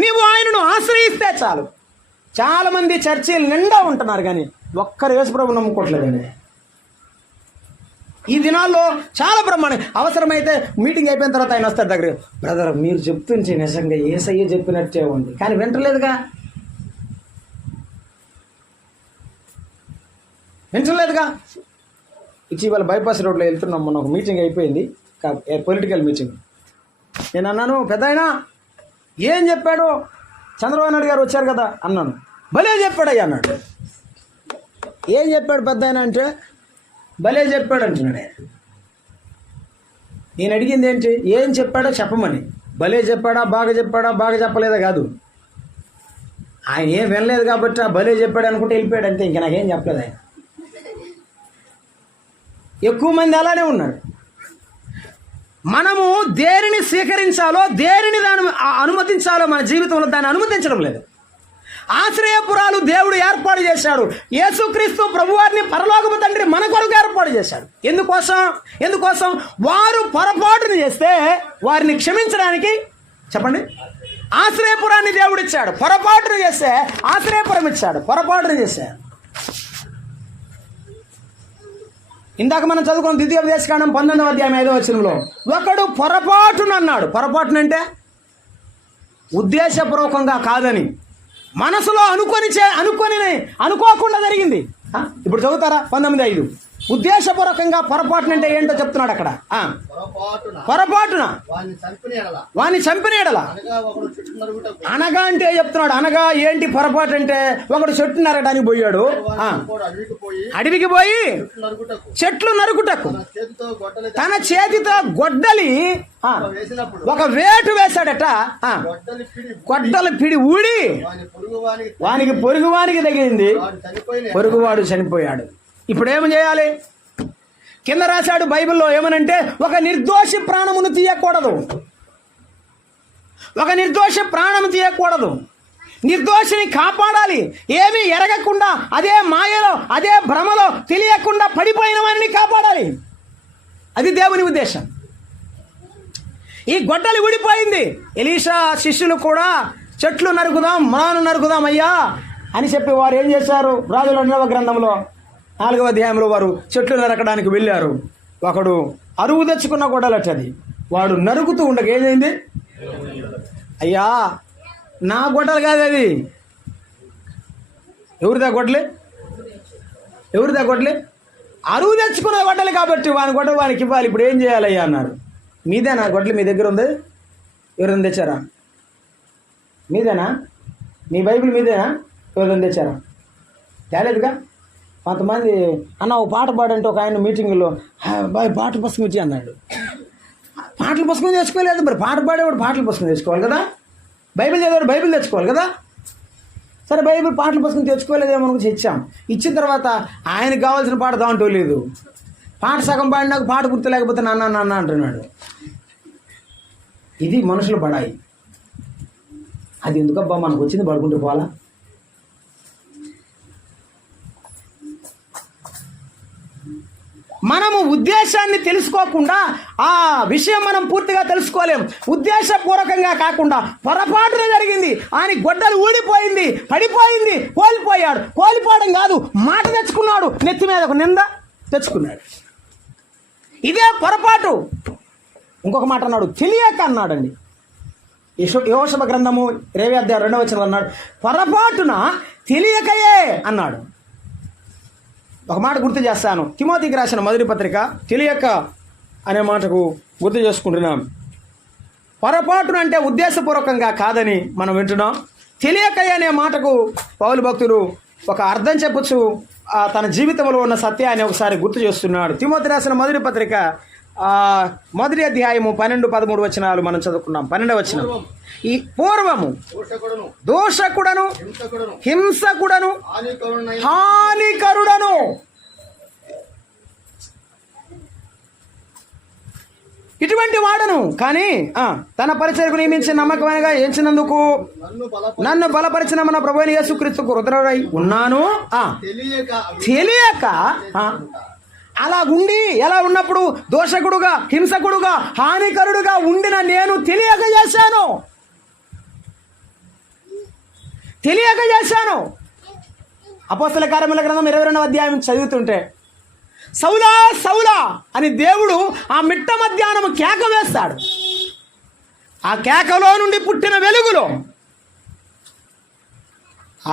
నీవు ఆయనను ఆశ్రయిస్తే చాలు. చాలా మంది చర్చీలు నిండా ఉంటున్నారు కానీ ఒక్కరు యేసుప్రభు నమ్ముకోవట్లేదండి. ఈ దినాల్లో చాలా బ్రహ్మాండం. అవసరమైతే మీటింగ్ అయిపోయిన తర్వాత ఆయన వస్తారు దగ్గర, బ్రదర్ మీరు చెప్తుంటే నిజంగా యేసయ్య చెప్పినట్టే ఉంది, కానీ వింటలేదుగా. ఇటీవల బైపాస్ రోడ్లో వెళ్తున్నాం, మొన్న ఒక మీటింగ్ అయిపోయింది, పొలిటికల్ మీటింగ్. నేను అన్నాను, పెద్ద ఆయన ఏం చెప్పాడు? చంద్రబాబు నాయుడు గారు వచ్చారు కదా అన్నాను. భలే చెప్పాడయ్యా అన్నాడు. ఏం చెప్పాడు పెద్ద ఆయన అంటే, భలే చెప్పాడు అంటున్నాడు. నేను అడిగింది ఏంటి? ఏం చెప్పాడో చెప్పమని. భలే చెప్పాడా, బాగా చెప్పాడా, బాగా చెప్పలేదా కాదు. ఆయన ఏం వినలేదు కాబట్టి భలే చెప్పాడు అనుకుంటే వెళ్ళిపోయాడు అంతే. ఇంకా నాకేం చెప్పలేదు ఆయన. ఎక్కువ మంది అలానే ఉన్నారు. మనము దేనిని స్వీకరించాలో, దేనిని దాన్ని అనుమతించాలో మన జీవితంలో దాన్ని అనుమతించడం లేదు. ఆశ్రయపురాలు దేవుడు ఏర్పాటు చేశాడు. యేసుక్రీస్తు ప్రభువారిని పరలోకపు తండ్రి మన కొరకు ఏర్పాటు చేశాడు. ఎందుకోసం? వారు పొరపాటును చేస్తే వారిని క్షమించడానికి, చెప్పండి, ఆశ్రయపురాన్ని దేవుడు ఇచ్చాడు. పొరపాటును చేస్తే ఆశ్రయపురం ఇచ్చాడు. పొరపాటును చేశాడు. ఇందాక మనం చదువుకున్న ద్వితీయోపదేశకాండం 19వ అధ్యాయం 5వ వచనంలో ఒకడు పొరపాటును అన్నాడు. పొరపాటునంటే ఉద్దేశపూర్వకంగా కాదని, మనసులో అనుకోకుండా జరిగింది. ఇప్పుడు చదువుతారా 19:5. ఉద్దేశపూర్వకంగా పొరపాటునంటే ఏంటో చెప్తున్నాడు అక్కడ. పొరపాటున వాణ్ణి చంపినేడలా. అనగా అంటే చెప్తున్నాడు. అనగా ఏంటి పొరపాటు అంటే? ఒకడు చెట్టు నరకడానికి పోయాడు. అడవికి పోయి చెట్లు నరుకుటకు తన చేతితో గొడ్డలి ఒక వేటు వేశాడట. గొడ్డలి పిడి ఊడి వానికి పొరుగువానికి తగిలింది. పొరుగువాడు చనిపోయాడు. ఇప్పుడు ఏమి చేయాలి? కింద రాశాడు బైబిల్లో ఏమనంటే, ఒక నిర్దోషి ప్రాణమును తీయకూడదు. ఒక నిర్దోషి ప్రాణం తీయకూడదు. నిర్దోషిని కాపాడాలి. ఏమీ ఎరగకుండా, అదే మాయలో, అదే భ్రమలో తెలియకుండా పడిపోయిన వారిని కాపాడాలి. అది దేవుని ఉద్దేశం. ఈ గొడ్డలి ఊడిపోయింది. ఎలీషా శిష్యులు కూడా చెట్లు నరుకుదాం, మ్రాను నరుకుదాం అయ్యా అని చెప్పి వారు ఏం చేశారు? రాజుల 2వ గ్రంథంలో 4వ అధ్యాయంలో వారు చెట్లు నరకడానికి వెళ్ళారు. ఒకడు అరువు తెచ్చుకున్న గొడ్డలట్టది. వాడు నరుకుతూ ఉండగా ఏమైంది? అయ్యా, నా గొడ్డలు కాదు అది. ఎవరిదా గొడ్డలి? అరువు తెచ్చుకున్న గొడ్డలి కాబట్టి వాని గొడ్డలు వానికి ఇవ్వాలి. ఇప్పుడు ఏం చేయాలయ్యా అన్నారు. మీదేనా గొడ్డలి? మీ దగ్గర ఉంది? ఎవరైనా తెచ్చారా? మీదేనా? మీ బైబిల్ మీదేనా? ఎవరైనా తెచ్చారా? తేలేదుగా. కొంతమంది అన్న ఒక పాట పాడంటే ఒక ఆయన మీటింగ్లో బాయ్ పాట పుస్తకం ఇచ్చి అన్నాడు. పాటల పుస్తకం తెచ్చుకోలేదు. మరి పాట పాడేవాడు పాటల పుస్తకం తెచ్చుకోవాలి కదా. బైబిల్ చదివాడు బైబిల్ తెచ్చుకోవాలి కదా. సరే, బైబిల్ పాటల పుస్తకం తెచ్చుకోలేదేమో అనుకుని ఇచ్చాం. ఇచ్చిన తర్వాత ఆయనకు కావాల్సిన పాట దాంట్లో లేదు. పాట సగం పాడినాక పాట గుర్తు లేకపోతే నాన్న అంటున్నాడు. ఇది మనుషులు పడాయి. అది ఎందుకబ్బా మనకు వచ్చింది పడుకుంటూ పోవాలా? మనము ఉద్దేశాన్ని తెలుసుకోకుండా ఆ విషయం మనం పూర్తిగా తెలుసుకోలేం. ఉద్దేశపూర్వకంగా కాకుండా పొరపాటున జరిగింది. ఆయన గొడ్డలు ఊడిపోయింది, పడిపోయింది, కోల్పోయాడు. కోల్పోవడం కాదు, మాట తెచ్చుకున్నాడు. నెత్తి మీద ఒక నింద తెచ్చుకున్నాడు. ఇదే పొరపాటు. ఇంకొక మాట అన్నాడు, తెలియక అన్నాడండి. యోషువ గ్రంథము 20వ అధ్యాయం 2వ వచనం అన్నాడు, పొరపాటున తెలియకయే అన్నాడు. ఒక మాట గుర్తు చేస్తాను. తిమోతికి రాసిన మొదటి పత్రిక తెలియక అనే మాటకు గుర్తు చేసుకుంటున్నాం. పొరపాటున అంటే ఉద్దేశపూర్వకంగా కాదని మనం వింటున్నాం. తెలియకయ్య అనే మాటకు పౌలు భక్తుడు ఒక అర్థం చెప్పచ్చు. తన జీవితంలో ఉన్న సత్యాన్ని ఒకసారి గుర్తు చేస్తున్నాడు. తిమోతి రాసిన మొదటి పత్రిక 1వ అధ్యాయము 12-13 వచనాలు మనం చదువుకున్నాం. 12వ వచనం, ఈ పూర్వము దోషకుడను హింసకుడను హానికరుడను ఇటువంటి వాడను, కానీ తన పరిచయకు నియమించి నమ్మకమైనగా ఎంచినందుకు నన్ను బలపరిచిన మన ప్రభువైన యేసుక్రీస్తుకు రుద్రుడై ఉన్నాను. తెలియక అలా ఉండి, ఎలా ఉన్నప్పుడు దోషకుడుగా, హింసకుడుగా, హానికరుడుగా ఉండిన నేను తెలియక చేశాను. అపోస్తల కార్యముల గ్రంథం 22వ అధ్యాయం చదువుతుంటే, సౌలా సౌలా అని దేవుడు ఆ మిట్ట మధ్యాహ్నం కేక వేస్తాడు. ఆ కేకలో నుండి పుట్టిన వెలుగులో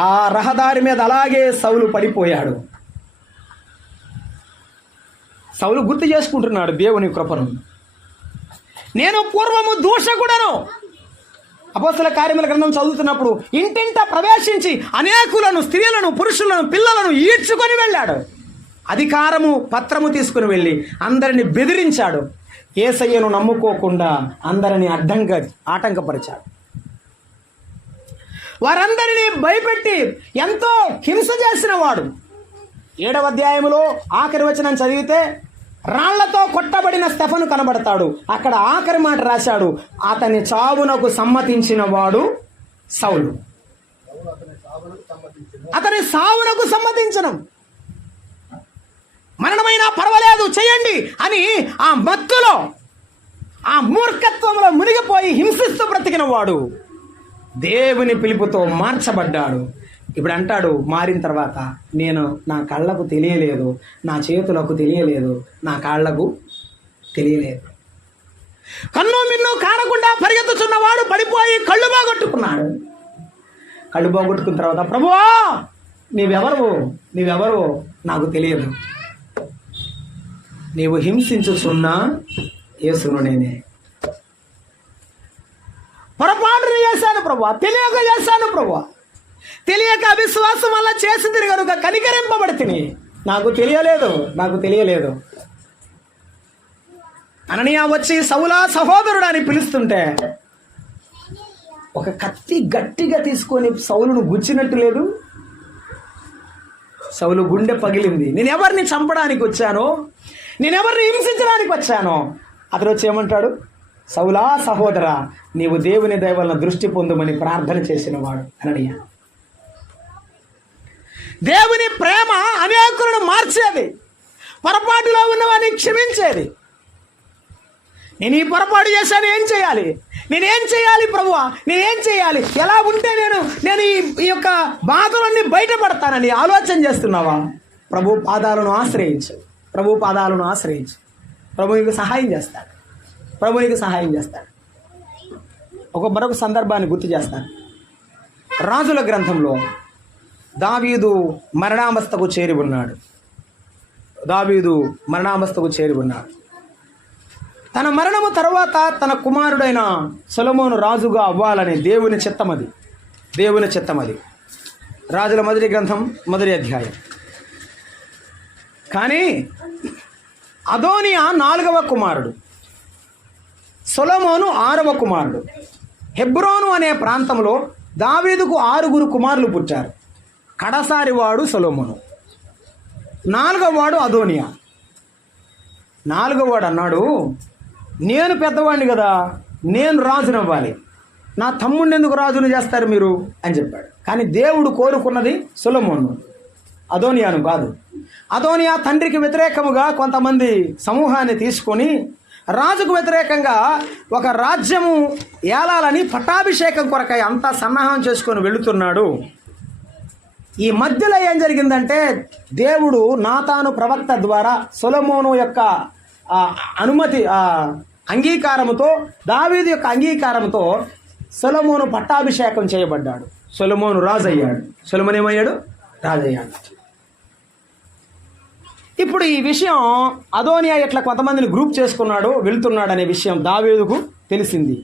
ఆ రహదారి మీద అలాగే సౌలు పడిపోయాడు. సౌలు గుర్తు చేసుకుంటున్నాడు దేవుని కృపను. నేను పూర్వము దూషకుడను. అపోస్తల కార్యముల గ్రంథం చదువుతున్నప్పుడు ఇంటింట ప్రవేశించి అనేకులను, స్త్రీలను, పురుషులను, పిల్లలను ఈడ్చుకొని వెళ్ళాడు. అధికారము పత్రము తీసుకుని వెళ్ళి అందరిని బెదిరించాడు. యేసయ్యను నమ్ముకోకుండా అందరినీ ఆటంకపరిచాడు. వారందరినీ భయపెట్టి ఎంతో హింస చేసిన వాడు. 7వ అధ్యాయంలో ఆఖరి వచనం చదివితే రాళ్లతో కొట్టబడిన స్టెఫను కనబడతాడు. అక్కడ ఆఖరి మాట రాశాడు, అతని చావునకు సమ్మతించిన వాడు సౌలు. అతని సావునకు సమ్మతించను. మరణమైనా పర్వాలేదు చేయండి అని ఆ మత్తులో, ఆ మూర్ఖత్వంలో మునిగిపోయి హింసిస్తూ బ్రతికిన వాడు దేవుని పిలుపుతో మార్చబడ్డాడు. ఇప్పుడు అంటాడు మారిన తర్వాత, నేను నా కళ్ళకు తెలియలేదు, నా చేతులకు తెలియలేదు, నా కాళ్లకు తెలియలేదు. కన్ను మిన్ను కానకుండా పరిగెత్తుచున్నవాడు పడిపోయి కళ్ళు బాగొట్టుకున్నాడు. కళ్ళు బాగొట్టుకున్న తర్వాత, ప్రభువా నీవెవరు నాకు తెలియదు, నీవు హింసించుచున్నా యేసును నేనే. పొరపాటును చేశాను ప్రభువా, తెలియక చేశాను ప్రభువా, తెలియక అవిశ్వాసం వల్ల చేసింది కనుక కనికరింపబడితిని, నాకు తెలియలేదు. అననీయ వచ్చి సౌలా సహోదరుడు అని పిలుస్తుంటే ఒక కత్తి గట్టిగా తీసుకొని సౌలును గుచ్చినట్టు లేదు. సౌలు గుండె పగిలింది. నేను ఎవరిని చంపడానికి వచ్చానో, నేను ఎవరిని హింసించడానికి వచ్చానో. అతడు వచ్చి ఏమంటాడు, సౌలా సహోదరా, నీవు దేవుని దయ వలన దృష్టి పొందుమని ప్రార్థన చేసిన వాడు అననీయ. దేవుని ప్రేమ అనేకులను మార్చేది, పొరపాటులో ఉన్నవాడిని క్షమించేది. నేను ఈ పొరపాటు చేశాను, నేనేం చేయాలి ప్రభువా, నేనేం చేయాలి, ఎలా ఉంటే నేను ఈ యొక్క బాధలన్నీ బయటపడతానని ఆలోచన చేస్తున్నావా? ప్రభు పాదాలను ఆశ్రయించు. ప్రభు నీకు సహాయం చేస్తాడు. మరొక సందర్భాన్ని గుర్తు చేస్తాను. రాజుల గ్రంథంలో దావీదు మరణావస్థకు చేరి ఉన్నాడు. తన మరణము తర్వాత తన కుమారుడైన సొలొమోను రాజుగా అవ్వాలని దేవుని చిత్తమది. రాజుల మొదటి గ్రంథం 1వ అధ్యాయం. కానీ అదోనియా 4వ కుమారుడు, సొలొమోను 6వ కుమారుడు. హెబ్రోను అనే ప్రాంతంలో దావీదుకు 6 కుమారులు పుట్టారు. కడసారి వాడు సొలొమోను, 4వ వాడు అదోనియా. 4వ వాడు అన్నాడు, నేను పెద్దవాడిని కదా, నేను రాజునవ్వాలి, నా తమ్ముడిని ఎందుకు రాజును చేస్తారు మీరు అని చెప్పాడు. కానీ దేవుడు కోరుకున్నది సొలొమోను, అదోనియాను కాదు. అదోనియా తండ్రికి వ్యతిరేకముగా కొంతమంది సమూహాన్ని తీసుకొని రాజుకు వ్యతిరేకంగా ఒక రాజ్యము ఏలాలని పట్టాభిషేకం కొరకై అంతా సన్నాహం చేసుకొని వెళుతున్నాడు. ఈ మధ్యలో ఏం జరిగిందంటే, దేవుడు నాతాను ప్రవక్త ద్వారా సొలొమోను యొక్క అంగీకారముతో, దావీదు యొక్క అంగీకారంతో సొలొమోను పట్టాభిషేకం చేయబడ్డాడు. సొలొమోను రాజయ్యాడు. సొలొమోను ఏమయ్యాడు? రాజయ్యాడు. ఇప్పుడు ఈ విషయం అదోనియా ఇట్లా కొంతమందిని గ్రూప్ చేసుకున్నాడు, వెళ్తున్నాడు అనే విషయం దావీదుకు తెలిసింది,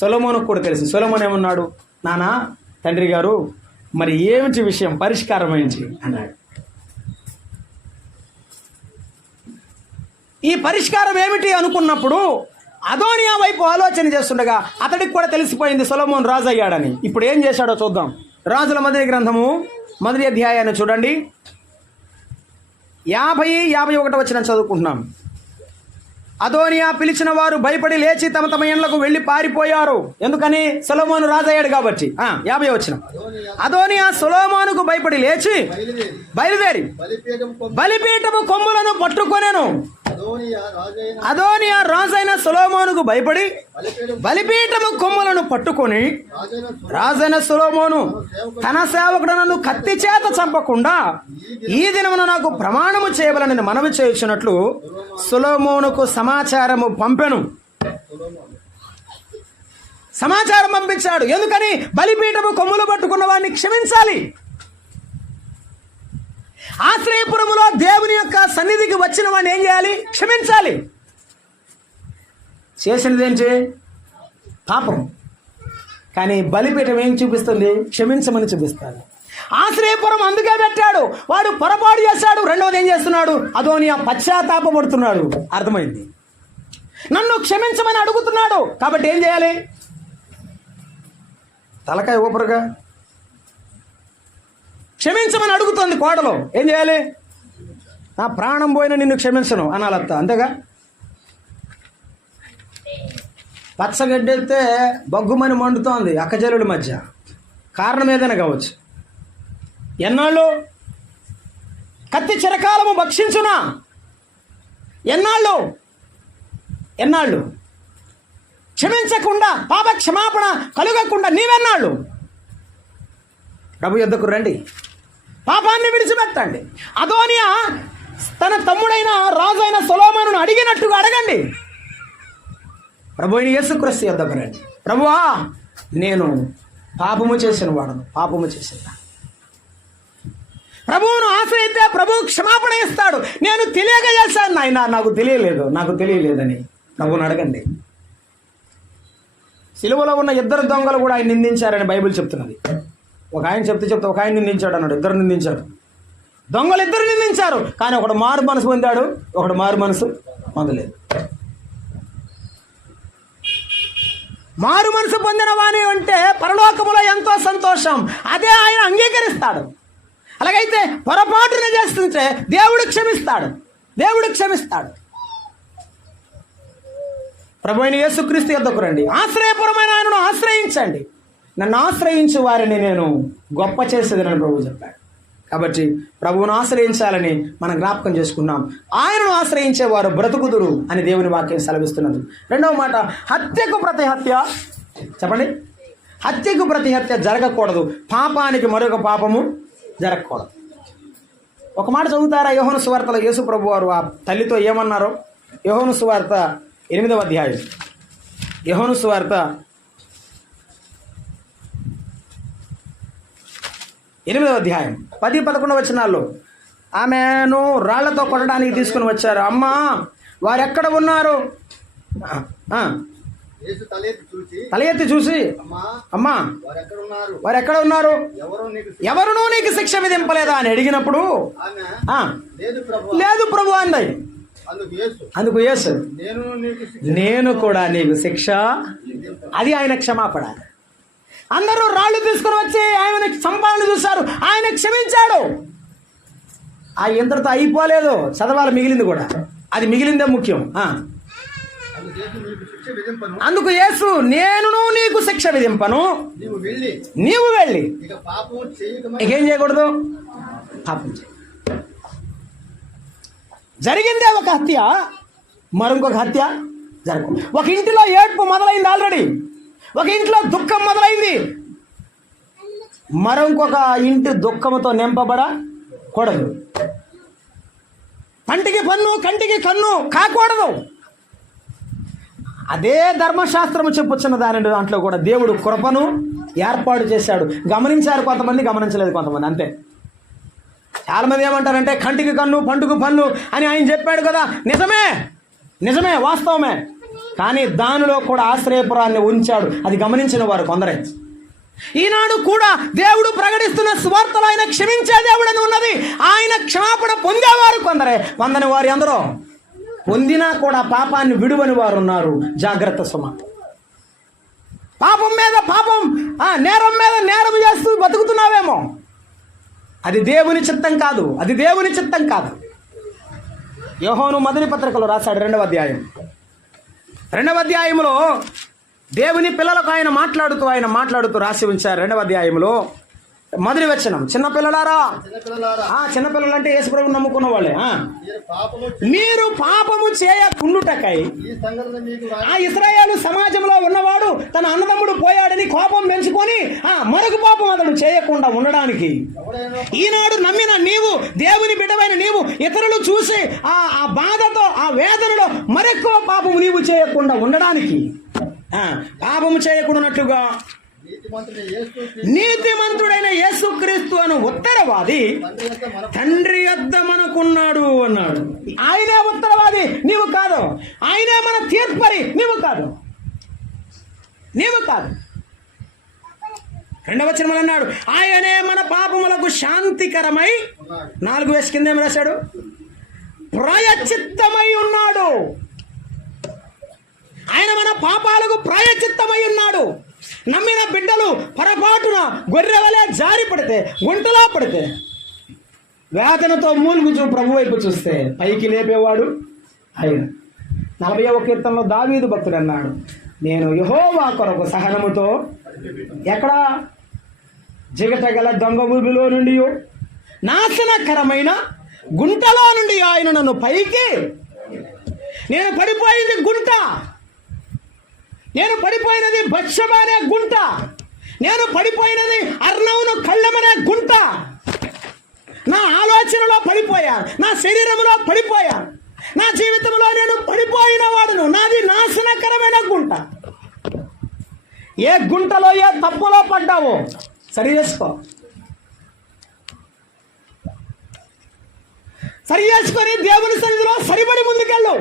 సొలొమోనుకు కూడా తెలిసింది. సొలొమోను ఏమన్నాడు, నానా తండ్రి గారు, మరి ఏమిటి విషయం, పరిష్కారం ఏంటి అన్నాడు. ఈ పరిష్కారం ఏమిటి అనుకున్నప్పుడు అదోనియా వైపు ఆలోచన చేస్తుండగా అతడికి కూడా తెలిసిపోయింది సొలొమోను రాజు అయ్యాడని. ఇప్పుడు ఏం చేశాడో చూద్దాం. రాజుల మొదటి గ్రంథము 1వ అధ్యాయాన్ని చూడండి. 50-51 వచనం చదువుకుంటున్నాం. అదోనియా పిలిచిన వారు భయపడి లేచి తమ తమ ఇండ్లకు వెళ్ళి పారిపోయారు. ఎందుకని? సొలొమోను రాజయ్యాడు కాబట్టి. 50 వచనం. అదోనియా సొలొమోనుకు భయపడి లేచి బయలుదేరి బలిపీఠము కొమ్ములను పట్టుకొనెను. అదోనియా రాజైన సొలొమోనుకు భయపడి బలిపీఠము కొమ్ములను పట్టుకొని, రాజైన సొలొమోను తన సేవకుడను కత్తి చేత చంపకుండా ఈ దినమున నాకు ప్రమాణము చేయవలనని మనవి చేయుచున్నట్లు సొలొమోనుకు సమాచారం పంపించాడు. ఎందుకని? బలిపీఠము కొమ్ములు పట్టుకున్న వాడిని క్షమించాలి. ఆశ్రయపురములో దేవుని యొక్క సన్నిధికి వచ్చిన వాడిని ఏం చేయాలి? క్షమించాలి. చేసినదేంటి? పాపం. కానీ బలిపీఠం ఏం చూపిస్తుంది? క్షమించమని చూపిస్తాడు. ఆశ్రయపురం అందుకే పెట్టాడు. వాడు పొరపాటు చేశాడు. రెండవది ఏం చేస్తున్నాడు? అదోనియా పశ్చాత్తాపడుతున్నాడు. అర్థమైంది. నన్ను క్షమించమని అడుగుతున్నాడు. కాబట్టి ఏం చేయాలి? తలకాయ ఊపరుగా క్షమించమని అడుగుతుంది కోడలు. ఏం చేయాలి? నా ప్రాణం పోయినా నిన్ను క్షమించను అనాలత్త, అంతేగా. పచ్చగడ్డెత్తే బగ్గుమని మండుతోంది అక్కజల్లుల మధ్య. కారణం ఏదైనా కావచ్చు. ఎన్నాళ్ళు? కత్తి చిరకాలము భక్షించునా? ఎన్నాళ్ళు? క్షమించకుండా, పాప క్షమాపణ కలుగకుండా నీవెన్నాళ్ళు? ప్రభు యొద్దకు రండి, పాపాన్ని విడిచిపెట్టండి. అదోనియా తన తమ్ముడైన రాజు అయిన సొలొమోనును అడిగినట్టుగా అడగండి. ప్రభు అయిన యేసుక్రీస్తు యొద్దకు రండి. ప్రభువా, నేను పాపము చేసిన వాడను, పాపము చేసిన. ప్రభువును ఆశ్రయిస్తే ప్రభువు క్షమాపణ ఇస్తాడు. నేను తెలియక చేశాను నాయన, నాకు తెలియలేదని ప్రభువును అడగండి. సిలువలో ఉన్న ఇద్దరు దొంగలు కూడా ఆయన నిందించారని బైబిల్ చెప్తున్నది. ఒక ఆయన చెప్తే ఒక ఆయన నిందించాడు అన్నాడు. ఇద్దరు నిందించారు, దొంగలు ఇద్దరు నిందించారు. కానీ ఒకడు మారు మనసు పొందాడు, ఒకడు మారు మనసు పొందలేదు. మారు మనసు పొందిన వాణి అంటే పరలోకములో ఎంతో సంతోషం, అదే ఆయన అంగీకరిస్తాడు. అలాగైతే పొరపాటున చేస్తుంటే దేవుడు క్షమిస్తాడు. ప్రభు అయిన యేసుక్రీస్తు యొద్దకు రండి, ఆశ్రయపురమైన ఆయనను ఆశ్రయించండి. నన్ను ఆశ్రయించు వారిని నేను గొప్ప చేసేదని ప్రభు చెప్పాడు. కాబట్టి ప్రభువును ఆశ్రయించాలని మనం జ్ఞాపకం చేసుకున్నాం. ఆయనను ఆశ్రయించేవారు బ్రతుకుదురు అని దేవుని వాక్యం సెలవిస్తున్నది. రెండవ మాట, హత్యకు ప్రతి హత్య. చెప్పండి, హత్యకు ప్రతి హత్య జరగకూడదు, పాపానికి మరొక పాపము జరగకూడదు. ఒక మాట చదువుతారా? యోహాను సువార్తలో యేసు ప్రభు వారు ఆ తల్లితో ఏమన్నారో? యోహాను సువార్త 8వ అధ్యాయం. యోహాను సువార్త 8వ అధ్యాయం 10-11 వచనాల్లో ఆమెను రాళ్లతో కొట్టడానికి తీసుకుని వచ్చారు. అమ్మా, వారెక్కడ ఉన్నారు? తల ఎత్తి చూసి, అమ్మా వారెక్కడ ఉన్నారు? ఎవరునూ నీకు శిక్ష విధింపలేదా అని అడిగినప్పుడు లేదు ప్రభు అంది. అందుకు యేసు, నేను కూడా నీకు శిక్ష. అది ఆయన క్షమాపణ. అందరూ రాళ్ళు తీసుకుని వచ్చి ఆయన సంపాదన చూశారు, ఆయన క్షమించాడు. ఆ ఇంతటితో అయిపోలేదు, చదవాలి మిగిలింది కూడా. అది మిగిలిందే ముఖ్యం. అందుకు యేసు, నేను నీకు శిక్ష విధింపను, నీవు వెళ్ళి ఇకేం చేయకూడదు, పాపం చేయ. జరిగిందే ఒక హత్య, మరొక హత్య జరగదు. ఒక ఇంటిలో ఏడ్పు మొదలైంది, ఆల్రెడీ ఒక ఇంట్లో దుఃఖం మొదలైంది. మరొక ఇంటి దుఃఖంతో నింపబడకూడదు. పంటికి పన్ను, కంటికి కన్ను కాకూడదు. అదే ధర్మశాస్త్రము చెప్పుచున్న దాంట్లో కూడా దేవుడు కృపను ఏర్పాటు చేశాడు. గమనించారు కొంతమంది, గమనించలేదు కొంతమంది, అంతే. చాలామంది ఏమంటారంటే కంటికి కన్ను, పంటుకు పన్ను అని ఆయన చెప్పాడు కదా. నిజమే, వాస్తవమే. కానీ దానిలో కూడా ఆశ్రయపురాన్ని ఉంచాడు. అది గమనించిన వారు కొందరే. ఈనాడు కూడా దేవుడు ప్రకటిస్తున్న సువార్తలో ఆయన క్షమించే దేవుడని ఉన్నది. ఆయన క్షమాపణ పొందేవారు కొందరే, పొందని వారు ఎందరో. పొందినా కూడా పాపాన్ని విడువని వారు ఉన్నారు. జాగ్రత్త సుమ. పాపం మీద పాపం, నేరం మీద నేరం చేస్తూ బతుకుతున్నావేమో. అది దేవుని చిత్తం కాదు. యోహాను మొదటి పత్రికలో రాశాడు 2వ అధ్యాయం. 2వ అధ్యాయంలో దేవుని పిల్లలకు ఆయన మాట్లాడుతూ రాసి ఉంచారు. 2వ అధ్యాయంలో మొదటి వచనం, చిన్నపిల్లలారా. చిన్నపిల్లలు అంటే యేసుప్రభువుని నమ్ముకున్న వాళ్ళే. మీరు పాపము చేయకుండుటకై, ఆ ఇశ్రాయేలు సమాజంలో ఉన్నవాడు తన అన్నదమ్ముడు పోయాడని కోపం పెంచుకొని మరొక పాపం అతడు చేయకుండా ఉండడానికి, ఈనాడు నమ్మిన నీవు, దేవుని బిడ్డవైన నీవు, ఇతరులు చూసి ఆ బాధతో, ఆ వేదనలో మరెక్కువ పాపము నీవు చేయకుండా ఉండడానికి, పాపము చేయకుండానట్లుగా నీతిమంతుడైన యేసుక్రీస్తు అను ఉత్తరవాది తండ్రి యొద్ద మనకున్నాడు అన్నాడు. ఆయనే ఉత్తరవాది, నీవు కాదు. ఆయనే మన తీర్పరి, నీవు కాదు. 2వ వచనంలో అన్నాడు, ఆయనే మన పాపములకు శాంతికరమై, 4 వేసి కింద ఏం రాశాడు, ప్రాయశ్చిత్తమై ఉన్నాడు. పాపాలకు ప్రాయచిత్తమై ఉన్నాడు. నమ్మిన బిడ్డలు పొరపాటున గొర్రె వలె జారి పడితే, గుంటలో పడితే, వేదనతో మూలుగుచూ ప్రభు వైపు చూస్తే పైకి లేపేవాడు ఆయన. 40వ కీర్తనలో దావీదు భక్తుడు అన్నాడు, నేను యెహోవా కొరకు సహనముతో ఎక్కడ జిగటగల దొంగ ఊబిలో నుండి, నాశనకరమైన గుంటలో నుండి ఆయన నన్ను పైకి, నేను పడిపోయింది గుంట, నేను పడిపోయినది బత్షెబ అనే గుంట, నేను పడిపోయినది అర్నవును కళ్ళెమనే గుంట. నా ఆలోచనలో పడిపోయాను, నా శరీరంలో పడిపోయాను, నా జీవితంలో నేను పడిపోయిన వాడును. నాది నాశనకరమైన గుంట. ఏ గుంటలో ఏ తప్పులో పడ్డావో సరి చేసుకో. సరి చేసుకొని దేవుని సన్నిధిలో సరిపడి ముందుకెళ్ళు.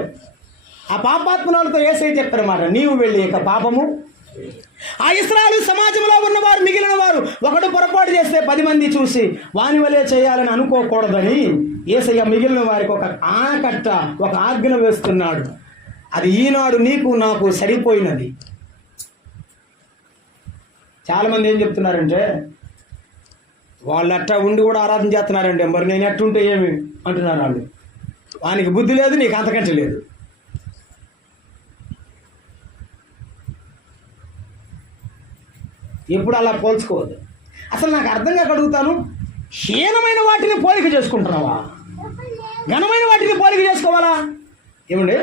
ఆ పాపాత్మలతో యేసయ్య చెప్పారన్నమాట, నీవు వెళ్ళి ఇక పాపము. ఆ ఇశ్రాయేలు సమాజంలో ఉన్నవారు, మిగిలిన వారు ఒకడు పొరపాటు చేస్తే 10 మంది చూసి వాని వలే చేయాలని అనుకోకూడదని యేసయ్య మిగిలిన వారికి ఒక ఆనకట్ట, ఒక ఆజ్ఞ వేస్తున్నాడు. అది ఈనాడు నీకు నాకు సరిపోయినది. చాలామంది ఏం చెప్తున్నారంటే, వాళ్ళు అట్టా ఉండి కూడా ఆరాధన చేస్తున్నారంటే, మరి నేను ఎట్టుంటే ఏమి అంటున్నారు వాళ్ళు. వానికి బుద్ధి లేదు, నీకు అంతకంటే లేదు. ఎప్పుడు అలా పోల్చుకోవద్దు. అసలు నాకు అర్థం కాక అడుగుతాను, హీనమైన వాటిని పోలిక చేసుకుంటున్నావా? ఘనమైన వాటిని పోలిక చేసుకోవాలా? ఏమండి,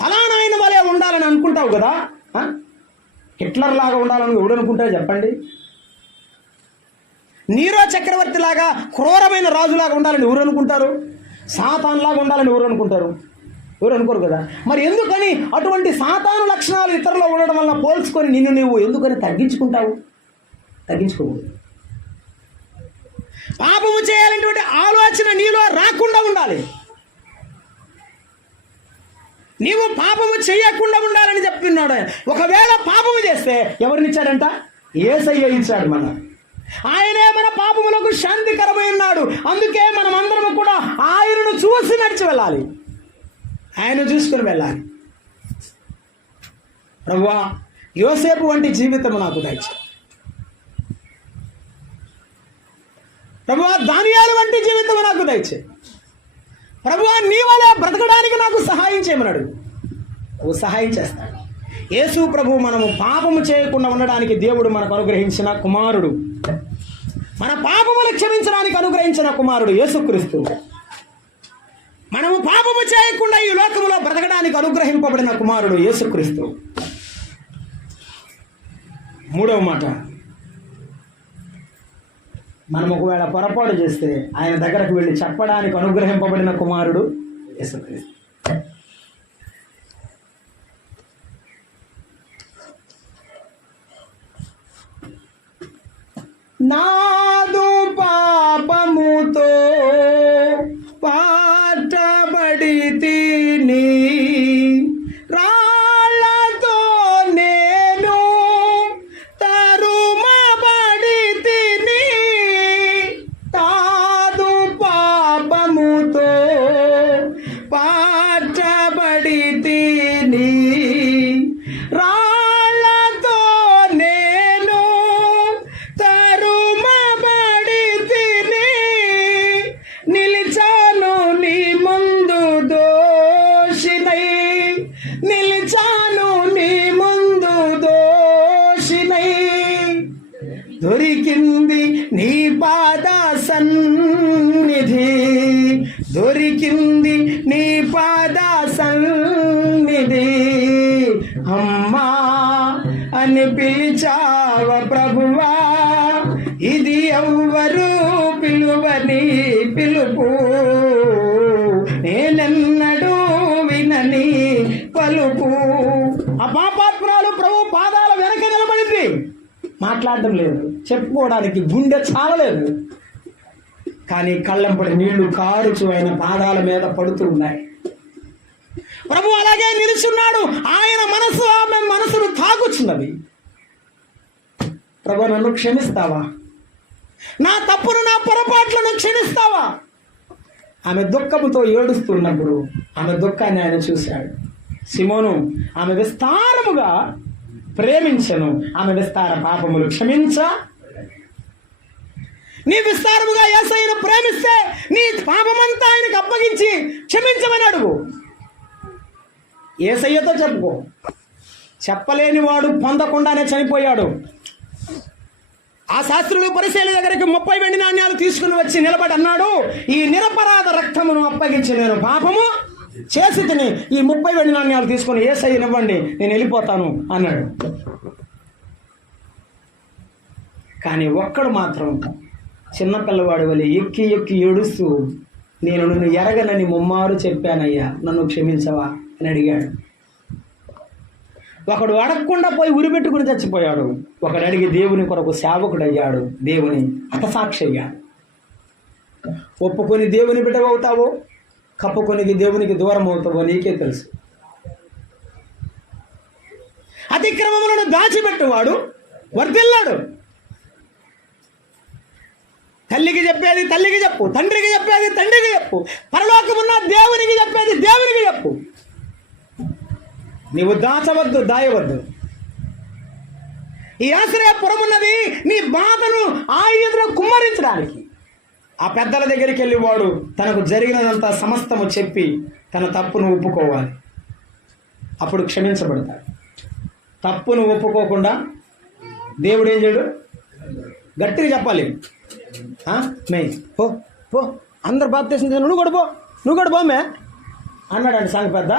ఫలానా ఆయన వలే ఉండాలని అనుకుంటావు కదా. హిట్లర్ లాగా ఉండాలని ఎవడు అనుకుంటారో చెప్పండి? నీరో చక్రవర్తి లాగా క్రూరమైన రాజులాగా ఉండాలని ఎవరు అనుకుంటారు? సాతాన్ లాగా ఉండాలని ఎవరు అనుకుంటారు? ఎవరు అనుకోరు కదా. మరి ఎందుకని అటువంటి సాతాను లక్షణాలు ఇతరులో ఉండడం వల్ల పోల్చుకొని నిన్ను నువ్వు ఎందుకని తగ్గించుకుంటావు? తగ్గించుకోకూడదు. పాపము చేయాలనేటువంటి ఆలోచన నీలో రాకుండా ఉండాలి. నీవు పాపము చేయకుండా ఉండాలని చెప్తున్నాడు. ఒకవేళ పాపము చేస్తే ఎవరినిచ్చాడంట? యేసయ్య ఇచ్చాడు. ఆయనే మన పాపములకు శాంతికరమై ఉన్నాడు. అందుకే మనం అందరం కూడా ఆయనను చూసి నడిచి వెళ్ళాలి, ఆయన చూసుకుని వెళ్ళాలి. ప్రభువా, యోసేపు వంటి జీవితం నాకు దయచే. ప్రభువా, దానియేలు వంటి జీవితం నాకు దయచే. ప్రభువా, నీ వల్ల బ్రతకడానికి నాకు సహాయం చేయమన్నాడు. ఓ సహాయం చేస్తాడు. యేసు ప్రభు మనము పాపము చేయకుండా ఉండడానికి దేవుడు మనకు అనుగ్రహించిన కుమారుడు. మన పాపములు క్షమించడానికి అనుగ్రహించిన కుమారుడు యేసుక్రీస్తు. మనము పాపము చేయకుండా ఈ లోకములో బ్రతకడానికి అనుగ్రహింపబడిన కుమారుడు యేసుక్రీస్తు. 3వ మాట, మనం ఒకవేళ పొరపాటు చేస్తే ఆయన దగ్గరకు వెళ్ళి చెప్పడానికి అనుగ్రహింపబడిన కుమారుడు యేసుక్రీస్తు. నాదు పాపముతో పాటబడి తిని, రాళ్ళతో నేను తరుమబడి తిని, తాదు పాపముతో పాటబడి తిని, రాళ్ళతో నేను తరుమబడి తిని, నిలిచాను నీ ముందు దోషినై, నిలిచాను నీ ముందు దోషినై, దొరికింది నీ పాద సన్నిధి, దొరికింది నీ పాద సన్నిధి. అమ్మా అని పిలిచావ ప్రభువా, ఇది ఎవ్వరు పిలువని పిలుపు, నేనెన్నడూ వినని పలుపు. ఆ పాపాత్మురాలు ప్రభు పాదాల వెనక నిలబడింది. మాట్లాడడం లేదు, చెప్పుకోవడానికి గుండె చాలలేదు. కానీ కళ్ళంపడి నీళ్లు కారుచు ఆయన పాదాల మీద పడుతూ ఉన్నాయి. ప్రభు అలాగే నిలుచున్నాడు. ఆయన మనసు ఆమె మనసును తాగుచున్నది. ప్రభు, నన్ను క్షమిస్తావా? నా తప్పును, నా పొరపాట్లను క్షమిస్తావా? ఆమె దుఃఖముతో ఏడుస్తున్నప్పుడు ఆమె దుఃఖాన్ని ఆయన చూశాడు. సిమోను ఆమె విస్తారముగా ప్రేమించను, ఆమె విస్తార పాపములు క్షమించ. నీ విస్తారముగా యేసయ్యను ప్రేమిస్తే నీ పాపమంతా ఆయనకు అప్పగించి క్షమించమని అడుగు. యేసయ్యతో చెప్పుకో. చెప్పలేని వాడు పొందకుండానే చనిపోయాడు. ఆ శాస్త్రులు పరిశీలన దగ్గరికి 30 వెండి నాణ్యాలు తీసుకుని వచ్చి నిలబడి అన్నాడు, ఈ నిరపరాధ రక్తమును అప్పగించి నేను పాపము చేసి తిని ఈ 30 వెండి నాణ్యాలు తీసుకుని యేసయ్యనివ్వండి, నేను వెళ్ళిపోతాను అన్నాడు. కానీ ఒక్కడు మాత్రం చిన్నపిల్లవాడి వల్ల ఎక్కి ఎక్కి ఏడుస్తూ, నేను నిన్ను ఎరగనని ముమ్మారు చెప్పానయ్యా, నన్ను క్షమించవా అని అడిగాడు. ఒకడు అడగకుండా పోయి ఉరిపెట్టుకుని చచ్చిపోయాడు. ఒకడు అడిగి దేవుని కొరకు సేవకుడయ్యాడు, దేవుని హతసాక్షి అయ్యాడు. ఒప్పుకొని దేవుని బిడ్డవవుతావో, కప్పుకొని దేవునికి దూరం అవుతావో నీకే తెలుసు. అతిక్రమములను దాచిపెట్టువాడు వర్ధిల్లాడు. తల్లికి చెప్పేది తల్లికి చెప్పు, తండ్రికి చెప్పేది తండ్రికి చెప్పు, పరలోకమున్న దేవునికి చెప్పేది దేవునికి చెప్పు. నీవు దాచవద్దు, దాయవద్దు. ఈ ఆశ్రయపురం ఉన్నది నీ బాధను ఆయుధంలో కుమ్మరించడానికి. ఆ పెద్దల దగ్గరికి వెళ్ళి వాడు తనకు జరిగినదంతా సమస్తము చెప్పి తన తప్పును ఒప్పుకోవాలి. అప్పుడు క్షమించబడతాడు. తప్పును ఒప్పుకోకుండా దేవుడు ఏం చేయడు? గట్టిగా చెప్పాలి, మే పో పో, అందరు బాప్తీసం నువ్వు కూడా పో, నువ్వు కూడా పోమే అన్నాడంటే సంఘ పెద్ద.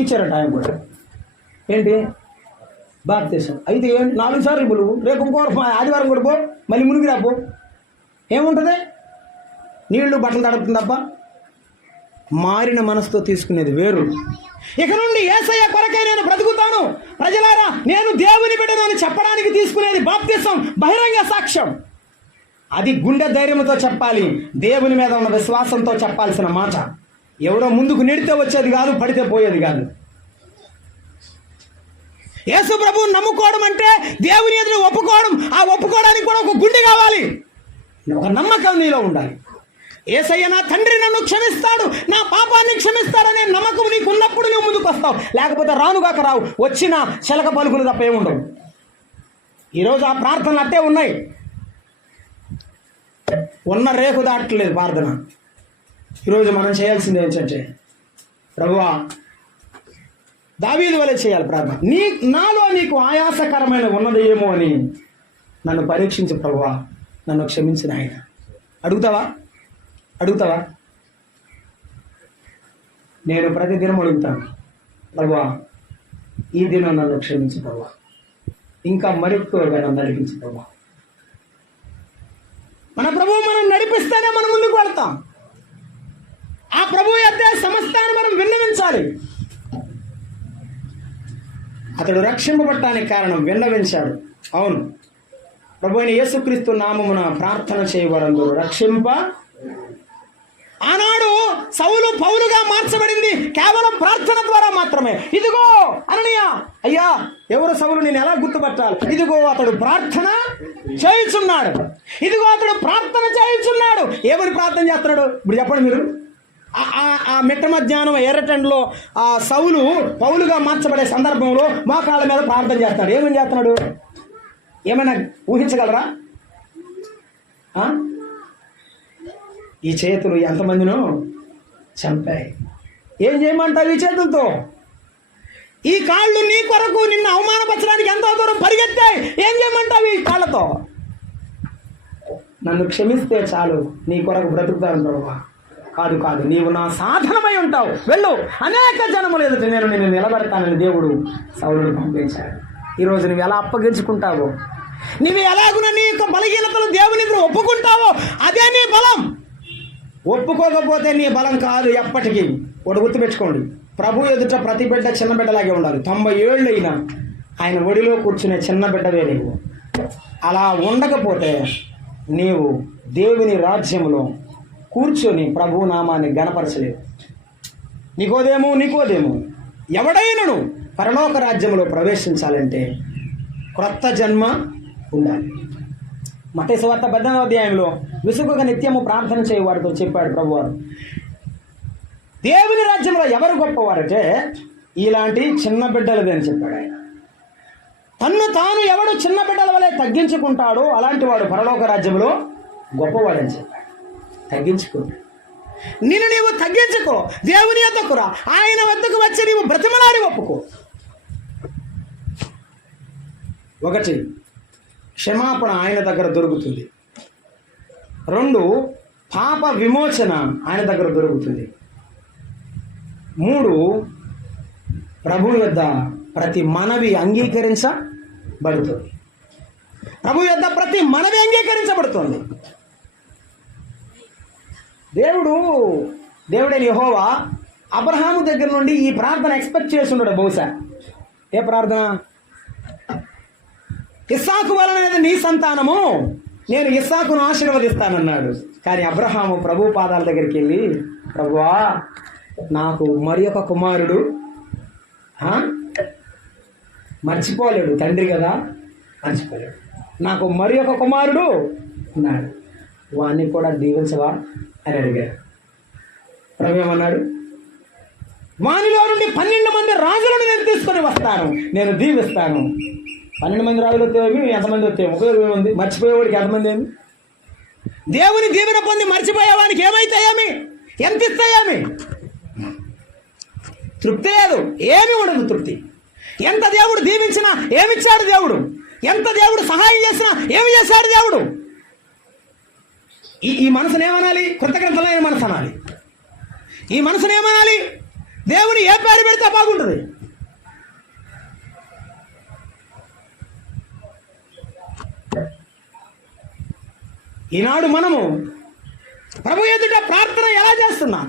ఇచ్చారంట ఆయన కూడా. ఏంటి బాప్తీసం అయితే ఏంటి? 4 సార్లు పులువు, రేపు ఇంకో ఆదివారం కూడా పో, మళ్ళీ మునిగి రాపో. ఏముంటుంది? నీళ్లు బట్టలు తడుపుతుంది తప్ప. మారిన మనసుతో తీసుకునేది వేరు. ఇక నుండి యేసయ్య కొరకై నేను బ్రతుకుతాను, ప్రజలారా నేను దేవుని బిడ్డను అని చెప్పడానికి తీసుకునేది బాప్తీసం, బహిరంగ సాక్ష్యం. అది గుండె ధైర్యంతో చెప్పాలి, దేవుని మీద ఉన్న విశ్వాసంతో చెప్పాల్సిన మాట. ఎవడో ముందుకు నెడితే వచ్చేది కాదు, పడితే పోయేది కాదు. యేసు ప్రభువుని నమ్ముకోవడం అంటే దేవుని ఎదురు ఒప్పుకోవడం. ఆ ఒప్పుకోవడానికి కూడా ఒక గుండె కావాలి, ఒక నమ్మకం నీలో ఉండాలి. యేసయ్య నా తండ్రి నన్ను క్షమిస్తాడు, నా పాపాన్ని క్షమిస్తాడనే నమ్మకం నీకు ఉన్నప్పుడు నువ్వు ముందుకు వస్తావు. లేకపోతే రానుగాక రావు, వచ్చిన చిలక పలుకులు తప్ప ఏముండవు. ఈరోజు ఆ ప్రార్థనలు అట్టే ఉన్నాయి. ఉన్న రేకు దాటలేదు ప్రార్థన. ఈరోజు మనం చేయాల్సింది ఏంటంటే, ప్రభువా దావీదు వలె చేయాలి ప్రార్థన. నాలో నీకు ఆయాసకరమైన ఉన్నది ఏమో అని నన్ను పరీక్షించు ప్రభువా, నన్ను క్షమించిన ఆయన. అడుగుతావా? నేను ప్రతిదినం అడుగుతాను, ప్రభువా ఈ దినం నన్ను క్షమించు ప్రభువా, ఇంకా మరెక్కువగా నన్ను నడిపించు ప్రభువా. మన ప్రభువు మనం నడిపిస్తేనే మనం ముందుకు వెళ్తాం. ఆ ప్రభువు అయితే సమస్తాన్ని మనం విన్నవించాలి. అతడు రక్షింపబడటానికి కారణం విన్నవించాడు. అవును, ప్రభు అయిన యేసుక్రీస్తు నామమున ప్రార్థన చేయబడందు రక్షింప. ఆనాడు సౌలు పౌలుగా మార్చబడింది కేవలం ప్రార్థన ద్వారా మాత్రమే. ఇదిగో అననీయ, అయ్యా ఎవరు సౌలు, నేను ఎలా గుర్తుపట్టాలి? ఇదిగో అతడు ప్రార్థన చేయుచున్నాడు, ఇదిగో అతడు ప్రార్థన చేయుచున్నాడు. ఏమని ప్రార్థన చేస్తున్నాడు? ఇప్పుడు చెప్పండి మీరు. ఆ మిట్ట మధ్యాహ్నం ఎర్రటెండలో ఆ సౌలు పౌలుగా మార్చబడే సందర్భంలో మోకాళ్ళ మీద ప్రార్థన చేస్తాడు. ఏమని చేస్తున్నాడు? ఏమైనా ఊహించగలరా? ఈ చేతులు ఎంతమందినో చంపాయి. ఏం చేయమంటావు ఈ చేతులతో? ఈ కాళ్ళు నీ కొరకు నిన్ను అవమానపరచడానికి ఎంతో దూరం పరిగెత్తాయి. ఏం చేయమంటావు ఈ కాళ్ళతో? నన్ను క్షమిస్తే చాలు, నీ కొరకు బ్రతుకుతాను ప్రభువా. కాదు, నీవు నా సాధనమై ఉంటావు, వెళ్ళు, అనేక జనములు ఎదుట నేను నిన్ను నిలబెడతానని దేవుడు సౌలును పంపించాడు. ఈరోజు నువ్వు ఎలా అప్పగించుకుంటావో, నువ్వు ఎలాగున నీ యొక్క బలహీనతలు దేవుని ఎదురు ఒప్పుకుంటావో అదే నీ బలం. ఒప్పుకోకపోతే నీ బలం కాదు ఎప్పటికీ. ఒకటి గుర్తుపెట్టుకోండి, ప్రభు ఎదుట ప్రతి బిడ్డ చిన్న బిడ్డలాగే ఉండాలి. 90 ఏళ్ళు అయినా ఆయన ఒడిలో కూర్చునే చిన్న బిడ్డవే నీవు. అలా ఉండకపోతే నీవు దేవుని రాజ్యంలో కూర్చొని ప్రభు నామాన్ని గణపరచలేవు. నీకోదేమో ఎవడైనను పరలోక రాజ్యంలో ప్రవేశించాలంటే క్రొత్త జన్మ ఉండాలి. మత్తయి సువార్త 18వ అధ్యాయంలో విసుగుగా నిత్యము ప్రార్థన చేయవారితో చెప్పాడు ప్రభువారు. దేవుని రాజ్యంలో ఎవరు గొప్పవారంటే ఇలాంటి చిన్న బిడ్డలది అని చెప్పాడు ఆయన. తన్ను తాను ఎవడు చిన్న బిడ్డల వలె తగ్గించుకుంటాడో అలాంటి వాడు పరలోక రాజ్యంలో గొప్పవాడని చెప్పాడు. తగ్గించుకుంటాడు. నిన్ను నీవు తగ్గించుకో, దేవుని వద్దకు రా, ఆయన వద్దకు వచ్చి నీవు బ్రతిమలాడి ఒప్పుకో. ఒకటి, క్షమాపణ ఆయన దగ్గర దొరుకుతుంది. 2, పాప విమోచన ఆయన దగ్గర దొరుకుతుంది. 3, ప్రభు యొద్ద ప్రతి మనవి అంగీకరించబడుతుంది. ప్రభు యొద్ద ప్రతి మనవి అంగీకరించబడుతుంది. దేవుడైన యెహోవా అబ్రహాము దగ్గర నుండి ఈ ప్రార్థన ఎక్స్పెక్ట్ చేసి ఉన్నాడు బహుశా. ఏ ప్రార్థన? ఇస్సాకు వలన నీ సంతానము, నేను ఇస్సాకును ఆశీర్వదిస్తానన్నాడు. కానీ అబ్రహాము ప్రభు పాదాల దగ్గరికి వెళ్ళి, ప్రభువా నాకు మరి ఒక కుమారుడు, మర్చిపోలేడు, తండ్రి కదా మర్చిపోలేడు, నాకు మరి ఒక కుమారుడు ఉన్నాడు, వాణ్ణి కూడా దీవించవా అని అడిగారు. ప్రభు ఏమన్నాడు? వానిలో నుండి 12 మంది రాజులను నేను తీసుకొని వస్తాను, నేను దీవిస్తాను. 12 మంది రాజులు వస్తేమి, ఎంతమంది వస్తే 30 మంది, మర్చిపోయేవాడికి ఎంతమంది ఏమి? దేవుని దీవెన పొంది మర్చిపోయేవానికి ఏమైతాయేమి, ఎంత ఇస్తాయేమి? తృప్తి లేదు, ఏమి ఉండదు తృప్తి. ఎంత దేవుడు దీవించినా ఏమిచ్చాడు దేవుడు, ఎంత దేవుడు సహాయం చేసినా ఏమి చేశాడు దేవుడు. ఈ మనసునేమనాలి? కృతజ్ఞతలైన మనసు అనాలి. ఈ మనసునేమనాలి? దేవుని ఏ పేరు పెడితే బాగుంటుంది? ఈనాడు మనము ప్రభు ఎదుట ప్రార్థన ఎలా చేస్తున్నాం?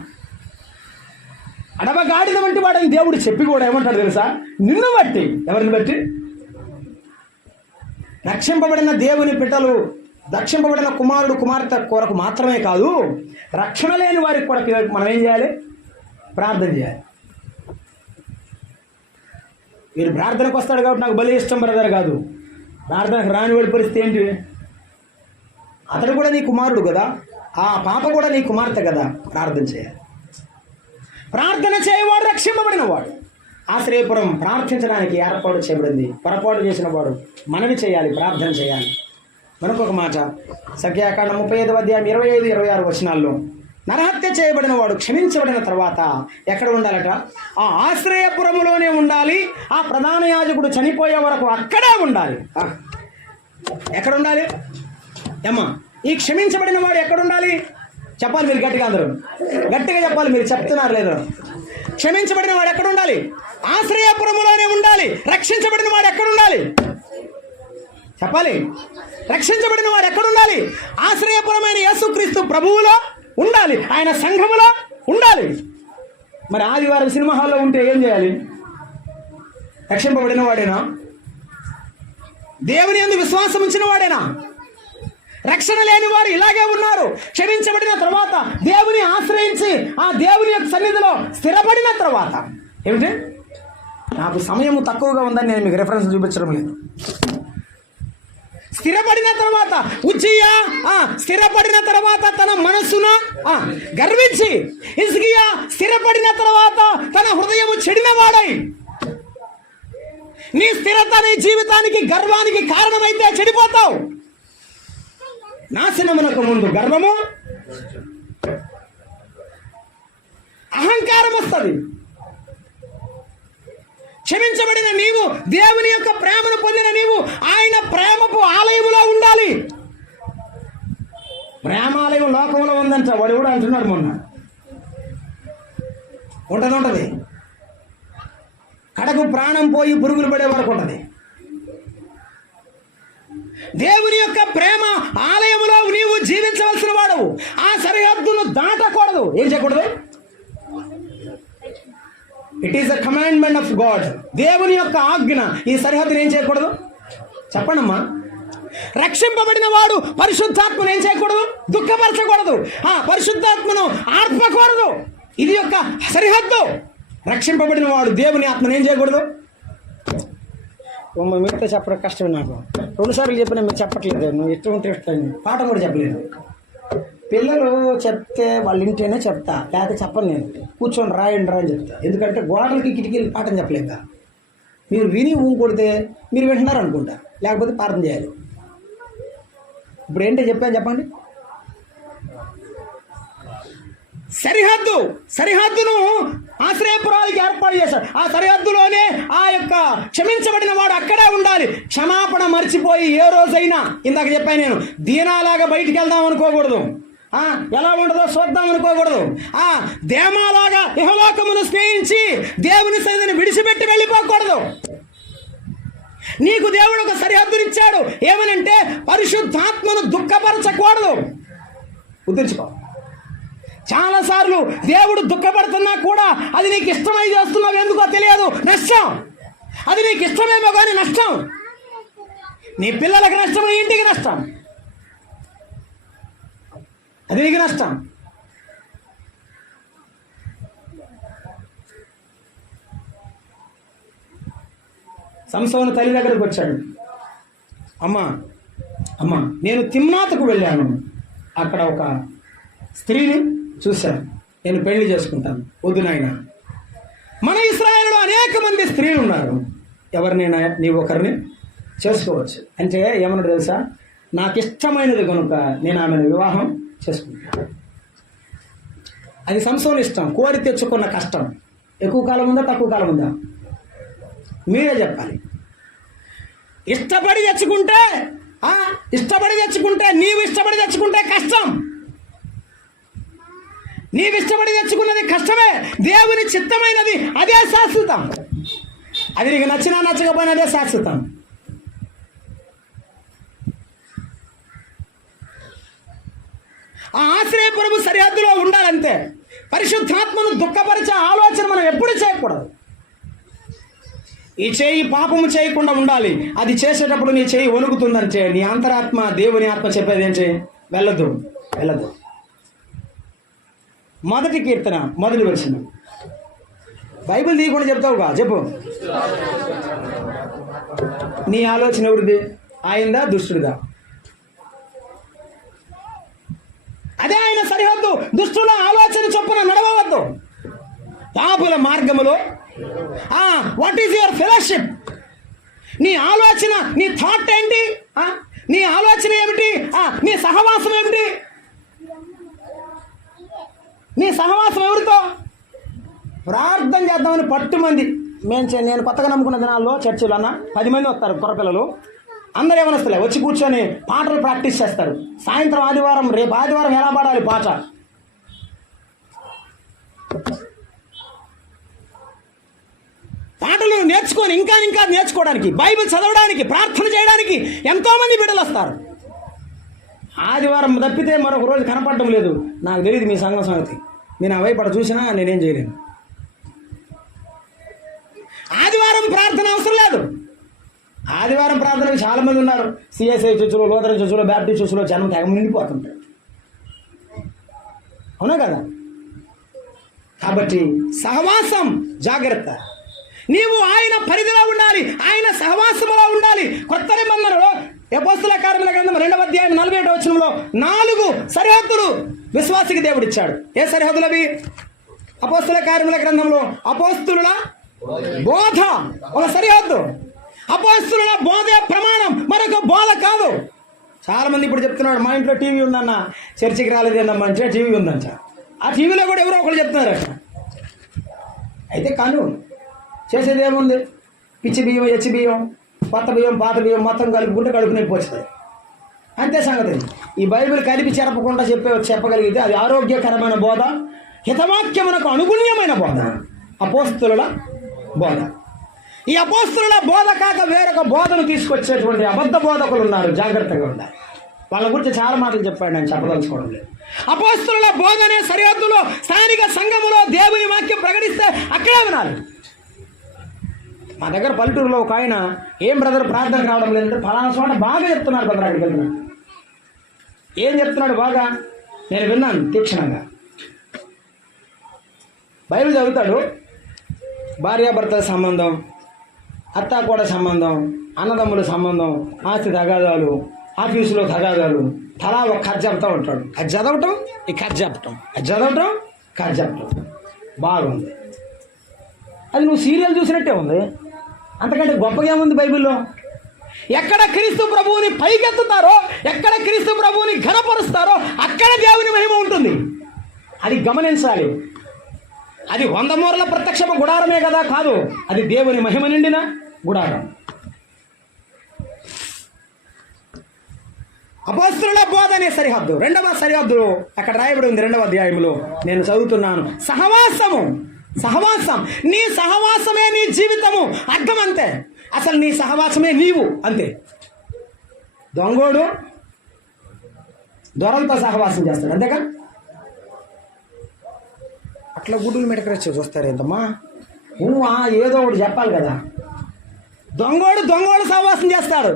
అడవగాడిన వంటి వాడని దేవుడు చెప్పి కూడా ఏమంటాడు తెలుసా? నిన్ను బట్టి. ఎవరిని బట్టి? రక్షింపబడిన దేవుని బిడ్డలు, రక్షింపబడిన కుమారుడు కుమార్తె కొరకు మాత్రమే కాదు, రక్షణ లేని వారికి కూడా మనం ఏం చేయాలి? ప్రార్థన చేయాలి. మీరు ప్రార్థనకు వస్తాడు కాబట్టి నాకు బలి ఇష్టం బ్రదర్ కాదు. ప్రార్థనకు రాని వాడి పరిస్థితి ఏంటి? అతడు కూడా నీ కుమారుడు కదా, ఆ పాప కూడా నీ కుమార్తె కదా. ప్రార్థన చేయాలి. ప్రార్థన చేయవాడు రక్షింపబడిన వాడు. ఆశ్రయపురం ప్రార్థించడానికి ఏర్పాటు చేయబడింది. పొరపాటు చేసిన వాడు మనవి చేయాలి, ప్రార్థన చేయాలి. మనకొక మాట, సంఖ్యాకాండం 35వ అధ్యాయం 25, 26 వచనాల్లో, నరహత్య చేయబడిన వాడు క్షమించబడిన తర్వాత ఎక్కడ ఉండాలట? ఆ ఆశ్రయపురములోనే ఉండాలి. ఆ ప్రధాన యాజకుడు చనిపోయే వరకు అక్కడే ఉండాలి. ఎక్కడ ఉండాలి ఏమ్మా? ఈ క్షమించబడిన వాడు ఎక్కడ ఉండాలి? చెప్పాలి మీరు గట్టిగా, అందరూ గట్టిగా చెప్పాలి. మీరు చెప్తున్నారు లేదు? క్షమించబడిన వాడు ఎక్కడ ఉండాలి? ఆశ్రయపురములోనే ఉండాలి. రక్షించబడిన వాడు ఎక్కడ ఉండాలి? చెప్పాలి. రక్షించబడిన వాడు ఎక్కడ ఉండాలి? ఆశ్రయపురమైన యేసుక్రీస్తు ప్రభువులో ఉండాలి, ఆయన సంఘములో ఉండాలి. మరి ఆదివారం సినిమా హాల్లో ఉంటే ఏం చేయాలి? రక్షింపబడిన వాడేనా? దేవుని యందు విశ్వాసం ఉంచిన వాడేనా? రక్షణ లేని వారు ఇలాగే ఉన్నారు. క్షమించబడిన తర్వాత దేవుని ఆశ్రయించి ఆ దేవుని యొక్క సన్నిధిలో స్థిరపడిన తర్వాత ఏమిటి? నాకు సమయం తక్కువగా ఉందని నేను మీకు రెఫరెన్స్ చూపించడం లేదు. స్థిరపడిన తర్వాత ఉజ్జియా స్థిరపడిన తర్వాత తన మనస్సును గర్వించి, హిజ్కియా స్థిరపడిన తర్వాత తన హృదయము చెడినవాడై. నీ స్థిరత నీ జీవితానికి గర్వానికి కారణమైతే చెడిపోతావు. నాశనమునకు ముందు గర్వము, అహంకారం వస్తుంది. క్షమించబడిన నీవు, దేవుని యొక్క ప్రేమను పొందిన నీవు ఆయన ప్రేమపు ఆలయములో ఉండాలి. ప్రేమాలయం లోకంలో ఉందంట వాడు కూడా అంటున్నాడు మొన్న. ఉంటది కడకు ప్రాణం పోయి పురుగులు పడే వరకు ఉంటది. దేవుని యొక్క ప్రేమ ఆలయములో నీవు జీవించవలసిన వాడవు. ఆ సరిహద్దును దాటకూడదు. ఏం చేయకూడదు? It is the commandment of God. దేవుని యొక్క ఆజ్ఞ. ఈ సరిహద్దును ఏం చేయకూడదు? చెప్పండమ్మా. రక్షింపబడిన వాడు పరిశుద్ధాత్మను ఏం చేయకూడదు? దుఃఖపరచకూడదు. పరిశుద్ధాత్మను ఆర్పకూడదు. ఇది యొక్క సరిహద్దు. రక్షింపబడిన వాడు దేవుని ఆత్మను ఏం చేయకూడదు? మిగతా చెప్పడం కష్టమే. నాకు 2 సార్లు చెప్పినా మీరు చెప్పట్లేదు. నువ్వు ఇష్టం ఉంటే పాఠం కూడా చెప్పలేదు. పిల్లలు చెప్తే వాళ్ళ ఇంటేనే చెప్తా, లేకపోతే చెప్పను. నేను కూర్చొని రాయండి రా అని చెప్తా. ఎందుకంటే గోడలకి కిటికీలకి పాఠం చెప్పలేక మీరు విని కొడితే మీరు వింటున్నారు అనుకుంటా, లేకపోతే పాఠం చేయాలి. ఇప్పుడు ఏంటో చెప్పండి. సరిహద్దును ఆశ్రయపురాలకి ఏర్పాటు చేశాడు. ఆ సరిహద్దులోనే ఆ యొక్క క్షమించబడిన వాడు అక్కడే ఉండాలి. క్షమాపణ మర్చిపోయి ఏ రోజైనా, ఇందాక చెప్పాను నేను, దీనాలాగా బయటికి వెళ్దాం అనుకోకూడదు. ఎలా ఉండదో చూద్దాం అనుకోకూడదు. దేమాలాగా ఇహలోకమును స్నేహించి దేవుని సన్నిధిని విడిచిపెట్టి వెళ్ళిపోకూడదు. నీకు దేవుడు ఒక సరిహద్దునిచ్చాడు. ఏమనంటే పరిశుద్ధాత్మను దుఃఖపరచకూడదు. గుర్తుంచుకో. చాలాసార్లు దేవుడు దుఃఖపడుతున్నా కూడా అది నీకు ఇష్టమై చేస్తున్నావు, ఎందుకో తెలియదు, నష్టం. అది నీకు ఇష్టమేమో కానీ నష్టం. నీ పిల్లలకు నష్టం, నీ ఇంటికి నష్టం, అది నీకు నష్టం. సంసోను తల్లి దగ్గరకు వచ్చాడు. అమ్మా నేను తిమ్నాతుకు వెళ్ళాను, అక్కడ ఒక స్త్రీని చూశాను, నేను పెళ్లి చేసుకుంటాను. వద్దు నాయన, మన ఇశ్రాయేలులో అనేక మంది స్త్రీలు ఉన్నారు, ఎవరినైనా నీవు ఒకరిని చేసుకోవచ్చు అంటే ఏమన్నాడు తెలుసా? నాకు ఇష్టమైనది కనుక నేను ఆమెను వివాహం చేసుకుంటాను. అది సంసోను ఇష్టం, కోరి తెచ్చుకున్న కష్టం. ఎక్కువ కాలం ఉందా తక్కువ కాలం ఉందా మీరే చెప్పాలి. ఇష్టపడి తెచ్చుకుంటే నీవు ఇష్టపడి తెచ్చుకుంటే కష్టం. నీవు ఇష్టపడి తెచ్చుకున్నది కష్టమే. దేవుని చిత్తమైనది అదే శాశ్వతం. అది నీకు నచ్చినా నచ్చకపోయినా అదే శాశ్వతం. ఆ ఆశ్రయపురము సరిహద్దులో ఉండాలంతే. పరిశుద్ధాత్మను దుఃఖపరిచే ఆలోచన మనం ఎప్పుడు చేయకూడదు. ఈ చేయి పాపము చేయకుండా ఉండాలి. అది చేసేటప్పుడు నీ చేయి వణుకుతుందంటే నీ అంతరాత్మ దేవుని ఆత్మ చెప్పేది ఏంటి? వెళ్ళదు. మొదటి కీర్తన మొదటి వచనం. బైబిల్ తీయకుండా చెప్తావుగా, చెప్పు. నీ ఆలోచన ఎవరిది? ఆయనదా దుష్టుడిదా? అదే ఆయన సరిహద్దు. దుష్టుల ఆలోచన చొప్పున నడవవద్దు. పాపుల మార్గములో వాట్ ఈజ్ యువర్ ఫెలోషిప్? నీ ఆలోచన, నీ థాట్ ఏంటి? నీ ఆలోచన ఏమిటి? నీ సహవాసం ఏమిటి? నీ సహవాసం ఎవరితో? ప్రార్థన చేద్దామని పట్టుమంది. నేను కొత్తగా నమ్ముకున్న దినాల్లో చర్చిలో 10 మంది వస్తారు, కుర్రపిల్లలు. అందరూ ఏమనొస్తలే, వచ్చి కూర్చొని పాటలు ప్రాక్టీస్ చేస్తారు. సాయంత్రం ఆదివారం, రేపు ఆదివారం ఎలా పాడాలి పాట. పాటలు నేర్చుకొని ఇంకా నేర్చుకోవడానికి, బైబిల్ చదవడానికి, ప్రార్థన చేయడానికి ఎంతోమంది బిడ్డలు వస్తారు. ఆదివారం తప్పితే మరొక రోజు కనపడడం లేదు. నాకు తెలియదు మీ సంఘం సంగతి. నేను ఆ వైపు చూసినా నేనేం చేయలేను. ఆదివారం ప్రార్థన అవసరం లేదు. ఆదివారం ప్రార్థనకు చాలామంది ఉన్నారు. సిఎస్ఐ చర్చిలో, లూథరన్ చర్చిలో, బ్యాప్టిస్ట్ చర్చిలో జనం తెగ నిండిపోతుంటారు. అవునా కదా? కాబట్టి సహవాసం జాగ్రత్త. నీవు ఆయన పరిధిలో ఉండాలి, ఆయన సహవాసములో ఉండాలి. కొత్త నిబంధనలో అపోస్తల కార్యముల గ్రంథం 2వ అధ్యాయం 47వ వచనంలో 4 సరిహద్దులు విశ్వాసికి దేవుడిచ్చాడు. ఏ సరిహద్దులు అవి? అపోస్తల కార్యముల గ్రంథంలో అపోస్తుల బోధ ఒక సరిహద్దు. అపోస్తుల బోధే ప్రమాణం, మరొక బోధ కాదు. చాలా మంది ఇప్పుడు చెప్తున్నాడు, మా ఇంట్లో టీవీ ఉందన్న, చర్చికి రాలేదేందమ్మా అంటే టీవీ ఉందంట. ఆ టీవీలో కూడా ఎవరో ఒకరు చెప్తున్నారు. అయితే కాను చేసేది ఏముంది? పిచ్చి బియ్యం, ఎచ్చి బియ్యం, కొత్త బియ్యం, పాత బియ్యం మొత్తం కలుపుకుంటే కడుపు నొప్పి వస్తుంది. అంతే సంగతి. ఈ బైబిల్ కలిపి చెరపకుండా చెప్పగలిగితే అది ఆరోగ్యకరమైన బోధ, హితవాక్యమునకు అనుగుణ్యమైన బోధ, అపోస్తుల బోధ. ఈ అపోస్తుల బోధ కాక వేరొక బోధను తీసుకొచ్చేటువంటి అబద్ధ బోధకులు ఉన్నారు. జాగ్రత్తగా ఉండాలి. వాళ్ళ గురించి చాలా మాటలు చెప్పాడు, నేను చెప్పదలుచుకోవడం లేదు. అపోస్తుల బోధ అనే సరిహద్దులో స్థానిక సంఘములో దేవుని వాక్యం ప్రకటిస్తే అక్కడే వినాలి. మా దగ్గర పల్లెటూరులో ఒక ఆయన, ఏం బ్రదర్ ప్రార్థనకు రావడం లేదంటే, ఫలానా చోట బాగా చెప్తున్నారు బ్రదర్, అక్కడికి వెళ్తున్నాడు. ఏం చెప్తున్నాడు బాగా? నేను విన్నాను తీక్షణంగా. బైబిల్ చదువుతాడు. భార్యాభర్తల సంబంధం, అత్తాకోడ సంబంధం, అన్నదమ్ముల సంబంధం, ఆస్తి తగాదాలు, ఆఫీసులో తగాదాలు, తలా ఒక కథ చెప్తా ఉంటాడు. అది చదవటం, ఈ కథ చెప్పటం, అది చదవటం, కథ చెప్పటం. బాగుంది. అది నువ్వు సీరియల్ చూసినట్టే ఉంది. అంతకంటే గొప్పగా ఏముంది బైబిల్లో? ఎక్కడ క్రీస్తు ప్రభువుని పైకెత్తుతారో, ఎక్కడ క్రీస్తు ప్రభువుని ఘనపరుస్తారో అక్కడ దేవుని మహిమ ఉంటుంది. అది గమనించాలి. అది 100 మూరల ప్రత్యక్ష గుడారమే కదా, కాదు, అది దేవుని మహిమ నిండిన గుడారం. అపోస్తలుల బోధ అనే సరిహద్దు, 2వ సరిహద్దు అక్కడ రాయబడి ఉంది 2వ అధ్యాయంలో. నేను చదువుతున్నాను. సహవాసము, సహవాసం. నీ సహవాసమే నీ జీవితము. అర్థం అంతే. అసలు నీ సహవాసమే నీవు, అంతే. దొంగోడు దొరలతో సహవాసం చేస్తాడు, అంతేగా. అట్లా గుడ్డులు మెడకరొచ్చి చూస్తారు ఏంటమ్మా, ఏదో ఒకటి చెప్పాలి కదా. దొంగోడు సహవాసం చేస్తాడు,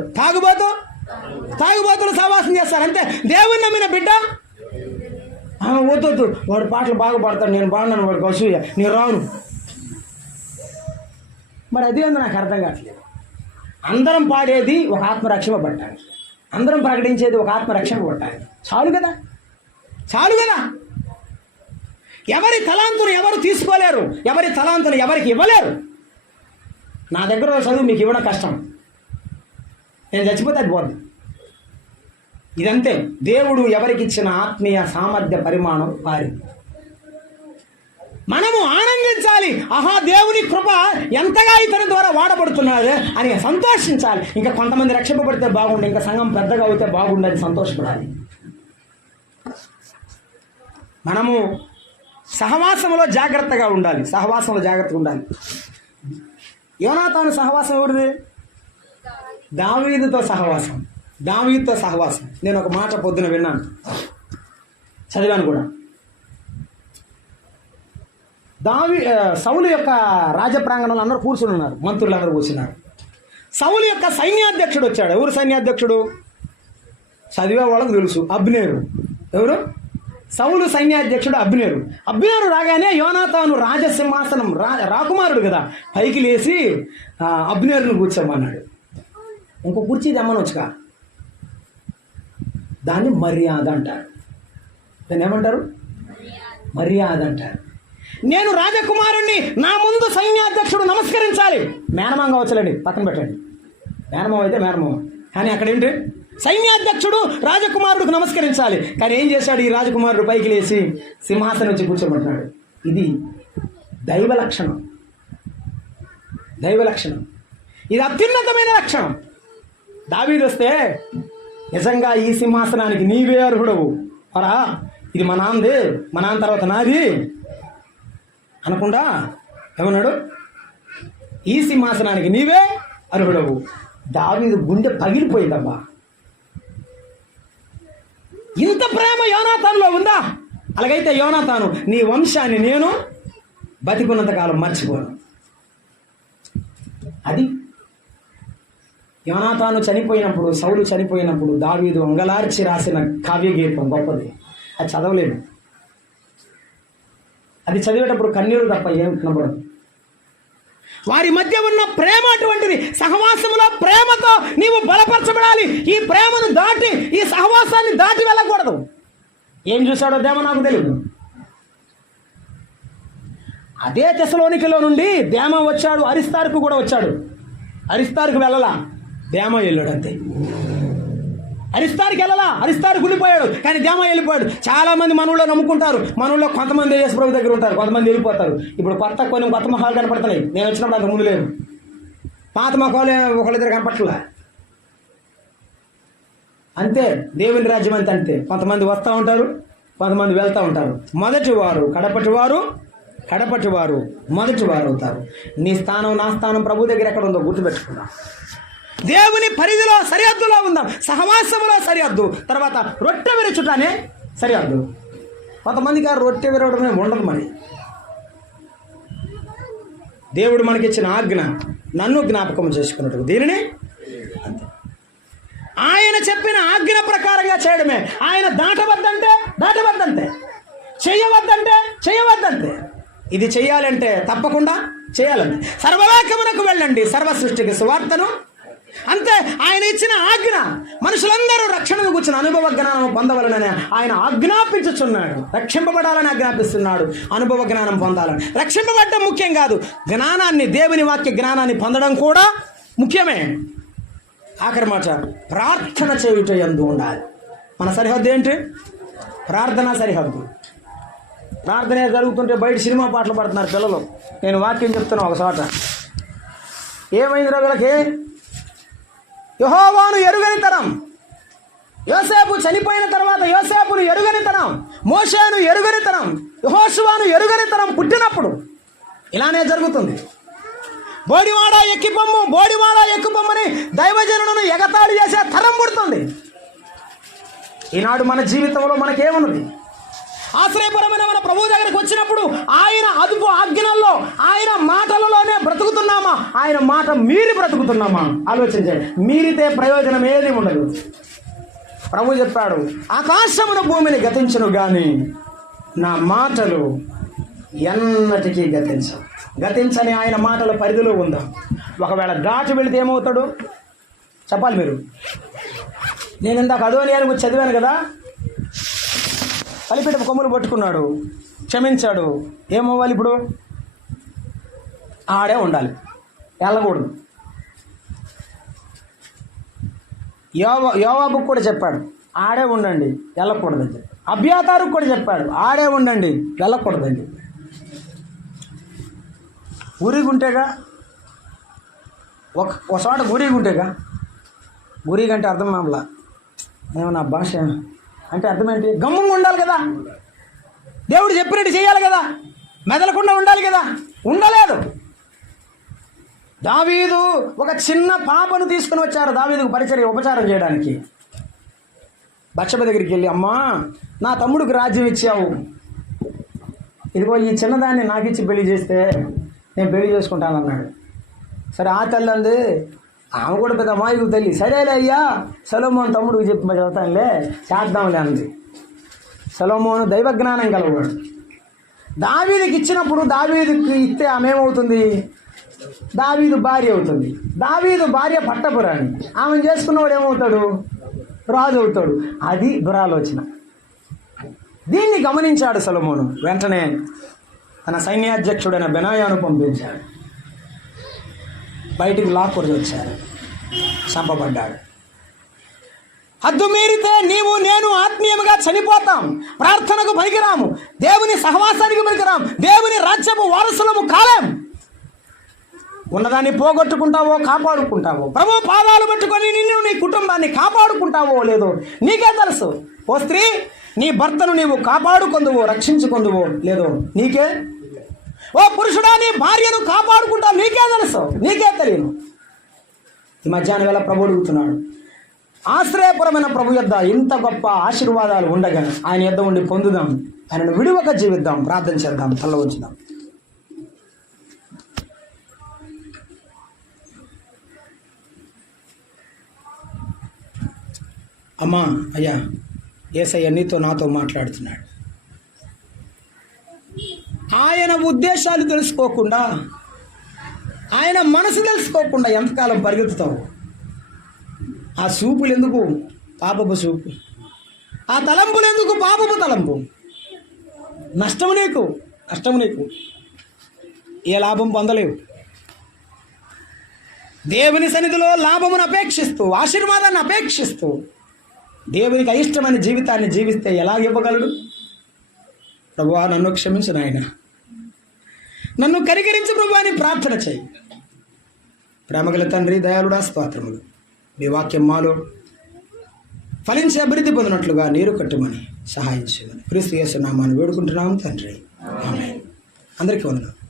తాగుబోతులు సహవాసం చేస్తారు, అంతే. దేవుని నమ్మిన బిడ్డ వద్దు, వాడు పాటలు బాగా పాడతాడు, నేను బాగున్నాను, వాడికి అసూయ, నేను రాను. మరి అది ఉంది నాకు అర్థం కావట్లేదు. అందరం పాడేది ఒక ఆత్మరక్షణ పట్టాలి, అందరం ప్రకటించేది ఒక ఆత్మరక్షణ పట్టాలి. చాలు కదా. ఎవరి తలాంతును ఎవరు తీసుకోలేరు, ఎవరి తలాంతును ఎవరికి ఇవ్వలేరు. నా దగ్గర చదువు మీకు ఇవ్వడం కష్టం, నేను చచ్చిపోతే అది పోద్ది. ఇదంతే. దేవుడు ఎవరికి ఇచ్చిన ఆత్మీయ సామర్థ్య పరిమాణం వారి. మనము ఆనందించాలి. ఆహా, దేవుని కృప ఎంతగా ఇతని ద్వారా వాడబడుతున్నది అని సంతోషించాలి. ఇంకా కొంతమంది రక్షింపబడితే బాగుండు, ఇంకా సంఘం పెద్దగా అవుతే బాగుండని సంతోషపడాలి. మనము సహవాసంలో జాగ్రత్తగా ఉండాలి. యోనాతాను సహవాసం ఎవరిది? దావీదుతో సహవాసం. నేను ఒక మాట పొద్దున విన్నాను, చదివాను కూడా. సౌలు యొక్క రాజప్రాంగణంలో అందరూ కూర్చుని ఉన్నారు, మంత్రులు అందరూ కూర్చున్నారు. సౌలు యొక్క సైన్యాధ్యక్షుడు వచ్చాడు. ఎవరు సైన్యాధ్యక్షుడు? చదివే వాళ్ళకు తెలుసు, అబ్నేరు. ఎవరు? సౌలు సైన్యాధ్యక్షుడు అబ్నేరు రాగానే యోనాతాను రాజసింహాసనం రాకుమారుడు కదా, పైకి లేచి అబ్నేరును కూర్చోమన్నాడు. ఇంకో కుర్చీ తెమ్మనొచ్చుగా. దాన్ని మర్యాద అంటారు. దాన్ని ఏమంటారు? మర్యాద అంటారు. నేను రాజకుమారుణ్ణి, నా ముందు సైన్యాధ్యక్షుడు నమస్కరించాలి. మేనమామ కావచ్చులండి, పక్కన పెట్టండి. మేనమామ అయితే మేనమామ, కానీ అక్కడేంటి? సైన్యాధ్యక్షుడు రాజకుమారుడికి నమస్కరించాలి. కానీ ఏం చేశాడు ఈ రాజకుమారుడు? పైకి లేచి సింహాసనం వచ్చి కూర్చోబెట్టినాడు. ఇది దైవ లక్షణం. ఇది అత్యున్నతమైన లక్షణం. దావీదు వస్తే నిజంగా ఈ సింహాసనానికి నీవే అర్హుడవు, అరా ఇది మా నాన్నది, మా నాన్న తర్వాత నాది అనకుండా ఏమన్నాడు? ఈ సింహాసనానికి నీవే అర్హుడవు. దావీదు గుండె పగిలిపోయిందబ్బా. ఇంత ప్రేమ యోనాతానులో ఉందా? అలాగైతే యోనాతాను, నీ వంశాన్ని నేను బతికున్నంతకాలం మర్చిపోను. అది యోనాతాను చనిపోయినప్పుడు, సౌలు చనిపోయినప్పుడు దావీదు అంగలార్చి రాసిన కావ్యగీతం గొప్పది. అది చదవలేదు. అది చదివేటప్పుడు కన్నీరు తప్ప ఏం కనబడదు. వారి మధ్య ఉన్న ప్రేమ అటువంటిది. సహవాసములో ప్రేమతో నీవు బలపరచబడాలి. ఈ ప్రేమను దాటి, ఈ సహవాసాన్ని దాటి వెళ్ళకూడదు. ఏం చూశాడో దేమ నాకు తెలియదు. అదే తెసలోనికలో నుండి దేమ వచ్చాడు, అరిస్తారుకు కూడా వచ్చాడు. అరిస్తారుకు వెళ్ళలా, దేమ వెళ్ళాడు అంతే. అరిస్తారుకి వెళ్ళలా, అరిస్తారుకు వెళ్ళిపోయాడు, కానీ దేమ వెళ్ళిపోయాడు. చాలా మంది మనవుల్లో నమ్ముకుంటారు. మనవుల్లో కొంతమంది యేసు ప్రభు దగ్గర ఉంటారు, కొంతమంది వెళ్ళిపోతారు. ఇప్పుడు కొన్ని కొత్త మొహాలు కనపడుతున్నాయి. నేను వచ్చినప్పుడు అంత ముందు లేదు. పాత మొహాలు ఒకళ్ళిద్దరు కనపట్లా. అంతే దేవుని రాజ్యం అంతే. కొంతమంది వస్తూ ఉంటారు, కొంతమంది వెళ్తూ ఉంటారు. మొదటివారు కడపటివారు మొదటివారు అవుతారు. నీ స్థానం, నా స్థానం ప్రభు దగ్గర ఎక్కడ ఉందో గుర్తుపెట్టుకుందాం. దేవుని పరిధిలో, సరిహద్దులో ఉందాం. సహవాసములో సరిహద్దు. తర్వాత రొట్టె విరచుటనే సరిహద్దు. కొంతమందికి ఆ రొట్టె విరవడమే ఉండదు. మరి దేవుడు మనకిచ్చిన ఆజ్ఞ, నన్ను జ్ఞాపకం చేసుకున్నట్టు దీనిని అంతే. ఆయన చెప్పిన ఆజ్ఞ ప్రకారంగా చేయడమే. ఆయన దాటవద్దంటే చేయవద్దంతే. ఇది చెయ్యాలంటే తప్పకుండా చేయాలంటే సర్వలోకమునకు వెళ్ళండి, సర్వ సృష్టికి సువార్తను అంతే. ఆయన ఇచ్చిన ఆజ్ఞ మనుషులందరూ రక్షణను కూర్చుని అనుభవ జ్ఞానం పొందవలనని ఆయన ఆజ్ఞాపించుచున్నాడు. రక్షింపబడాలని ఆజ్ఞాపిస్తున్నాడు, అనుభవ జ్ఞానం పొందాలని. రక్షింపబడడం ముఖ్యం కాదు, జ్ఞానాన్ని, దేవుని వాక్య జ్ఞానాన్ని పొందడం కూడా ముఖ్యమే. ఆఖరి మాట, ప్రార్థన చేయుట యందు ఉండాలి. మన సరిహద్దు ఏంటి? ప్రార్థన సరిహద్దు. ప్రార్థన జరుగుతుంటే బయట సినిమా పాటలు పడుతున్నారు పిల్లలు. నేను వాక్యం చెప్తున్నా ఒక చోట, ఏమైంది వీళ్ళకి? యెహోవాను ఎరుగని తరం, యోసేపు చనిపోయిన తర్వాత యోసేపును ఎరుగని తరం, మోషేను ఎరుగని తరం, యెహోషువను ఎరుగని తరం పుట్టినప్పుడు ఇలానే జరుగుతుంది. బోడివాడ ఎక్కిపొమ్ము, బోడివాడ ఎక్కుపొమ్మని దైవజనులను ఎగతాళి చేసే తరం పుడుతుంది. ఈనాడు మన జీవితంలో మనకేమున్నది? ఆశ్రయపరమైన మన ప్రభు దగ్గరికి వచ్చినప్పుడు ఆయన అదుపు ఆజ్ఞల్లో, ఆయన మాటలలోనే బ్రతుకుతున్నామా? ఆయన మాట మీరి బ్రతుకుతున్నామా? ఆలోచించండి. మీరితే ప్రయోజనం ఏది ఉండదు. ప్రభు చెప్పాడు, ఆకాశమును భూమిని గతించును గాని నా మాటలు ఎన్నటికీ గతించవు. గతించని ఆయన మాటల పరిధిలో ఉందాం. ఒకవేళ దాటి వెళితే ఏమవుతాడు చెప్పాలి మీరు. నేను ఇందాక అదోనియానికి చదివాను కదా, కలిపిట కొమ్ములు పట్టుకున్నాడు, క్షమించాడు. ఏమవ్వాలి ఇప్పుడు? ఆడే ఉండాలి, వెళ్ళకూడదు. యోవాబుకు కూడా చెప్పాడు, ఆడే ఉండండి, వెళ్ళకూడదండి. అబ్యాతారుకు కూడా చెప్పాడు, ఆడే ఉండండి, వెళ్ళకూడదండి. ఊరిగుంటేగా ఒక చోట ఊరిగుంటేగా, ఊరిగంటే అర్థం మామలా ఏమన్నా భాష అంటే అర్థం ఏంటి? గమ్ముగా ఉండాలి కదా, దేవుడు చెప్పినట్టు చేయాలి కదా, మెదలకుండా ఉండాలి కదా. ఉండలేదు. దావీదు ఒక చిన్న పాపను తీసుకుని వచ్చారు దావీదుకు ఉపచారం చేయడానికి. బత్షెబ దగ్గరికి వెళ్ళి, అమ్మా నా తమ్ముడికి రాజ్యం ఇచ్చావు, ఇదిగో ఈ చిన్నదాన్ని నాకు ఇచ్చి పెళ్లి చేస్తే నేను పెళ్లి చేసుకుంటానన్నాడు. సరే ఆ తల్లి అంది, ఆమె కూడా పెద్ద అమాయకు తల్లి, సరేలే అయ్యా సొలొమోను తమ్ముడికి చెప్పి చదువుతానులే, చేద్దాంలే అంది. సొలొమోను దైవజ్ఞానం కలవాడు. దావీదుకి ఇచ్చినప్పుడు దావీదుకి ఇస్తే ఆమె ఏమవుతుంది? దావీదు భార్య అవుతుంది. దావీదు భార్య పట్టపురాణి, ఆమెను చేసుకున్నవాడు ఏమవుతాడు? రాజు అవుతాడు. అది దురాలోచన. దీన్ని గమనించాడు సొలొమోను. వెంటనే తన సైన్యాధ్యక్షుడైన బెనాయాను పంపించాడు. బయటికి లాక్కుని వచ్చారు, చంపబడ్డాడు. హద్దు మీరితే నీవు నేను ఆత్మీయంగా చనిపోతాం, ప్రార్థనకు పనికిరాము, దేవుని సహవాసానికి పనికిరాము, దేవుని రాజ్యము వారసులము కాలేం. ఉన్నదాన్ని పోగొట్టుకుంటావో కాపాడుకుంటావో, ప్రభు పాదాలు పట్టుకొని నిన్ను నీ కుటుంబాన్ని కాపాడుకుంటావో లేదో నీకే తెలుసు. ఓ స్త్రీ, నీ భర్తను నీవు కాపాడుకుందువో రక్షించుకుందువో లేదో నీకే. ఓ పురుషుడా, నీ భార్యను కాపాడుకుంటావు నీకే తెలుసు, నీకే తెలియదు. ఈ మధ్యాహ్నం వేళ ప్రభు అడుగుతున్నాడు, ఆశ్రయపురమైన ప్రభు యొద్ద ఇంత గొప్ప ఆశీర్వాదాలు ఉండగా ఆయన యొద్ద ఉండి పొందుదాం, ఆయనను విడివక జీవిద్దాం, ప్రార్థన చేద్దాం, తల ఉంచుదాం. అమ్మా, అయ్యా, యేసయ్య నీతో నాతో మాట్లాడుతున్నాడు. ఆయన ఉద్దేశాలు తెలుసుకోకుండా, ఆయన మనసు తెలుసుకోకుండా ఎంతకాలం పరిగెత్తుతావు? ఆ చూపులు ఎందుకు? పాపపు చూపు. ఆ తలంపులు ఎందుకు? పాపపు తలంపు. నష్టము నీకు, నష్టము నీకు. ఏ లాభం పొందలేవు. దేవుని సన్నిధిలో లాభమును అపేక్షిస్తూ, ఆశీర్వాదాన్ని అపేక్షిస్తూ దేవునికి అయిష్టమైన జీవితాన్ని జీవిస్తే ఎలా ఇవ్వగలడు? ప్రభువా నన్ను క్షమించు నాయన, నన్ను కనికరించు ప్రభు అని ప్రార్థన చేయి. ప్రేమగల తండ్రి, దయాళుడా, స్తోత్రములు. మీ వాక్యం మాలో ఫలించి అభివృద్ధి పొందినట్లుగా నీరు కట్టుమని సహాయం చేయమని క్రీస్తు యేసు నామమున వేడుకుంటున్నాము తండ్రి. ఆమేన్. అందరికీ వందనాలు.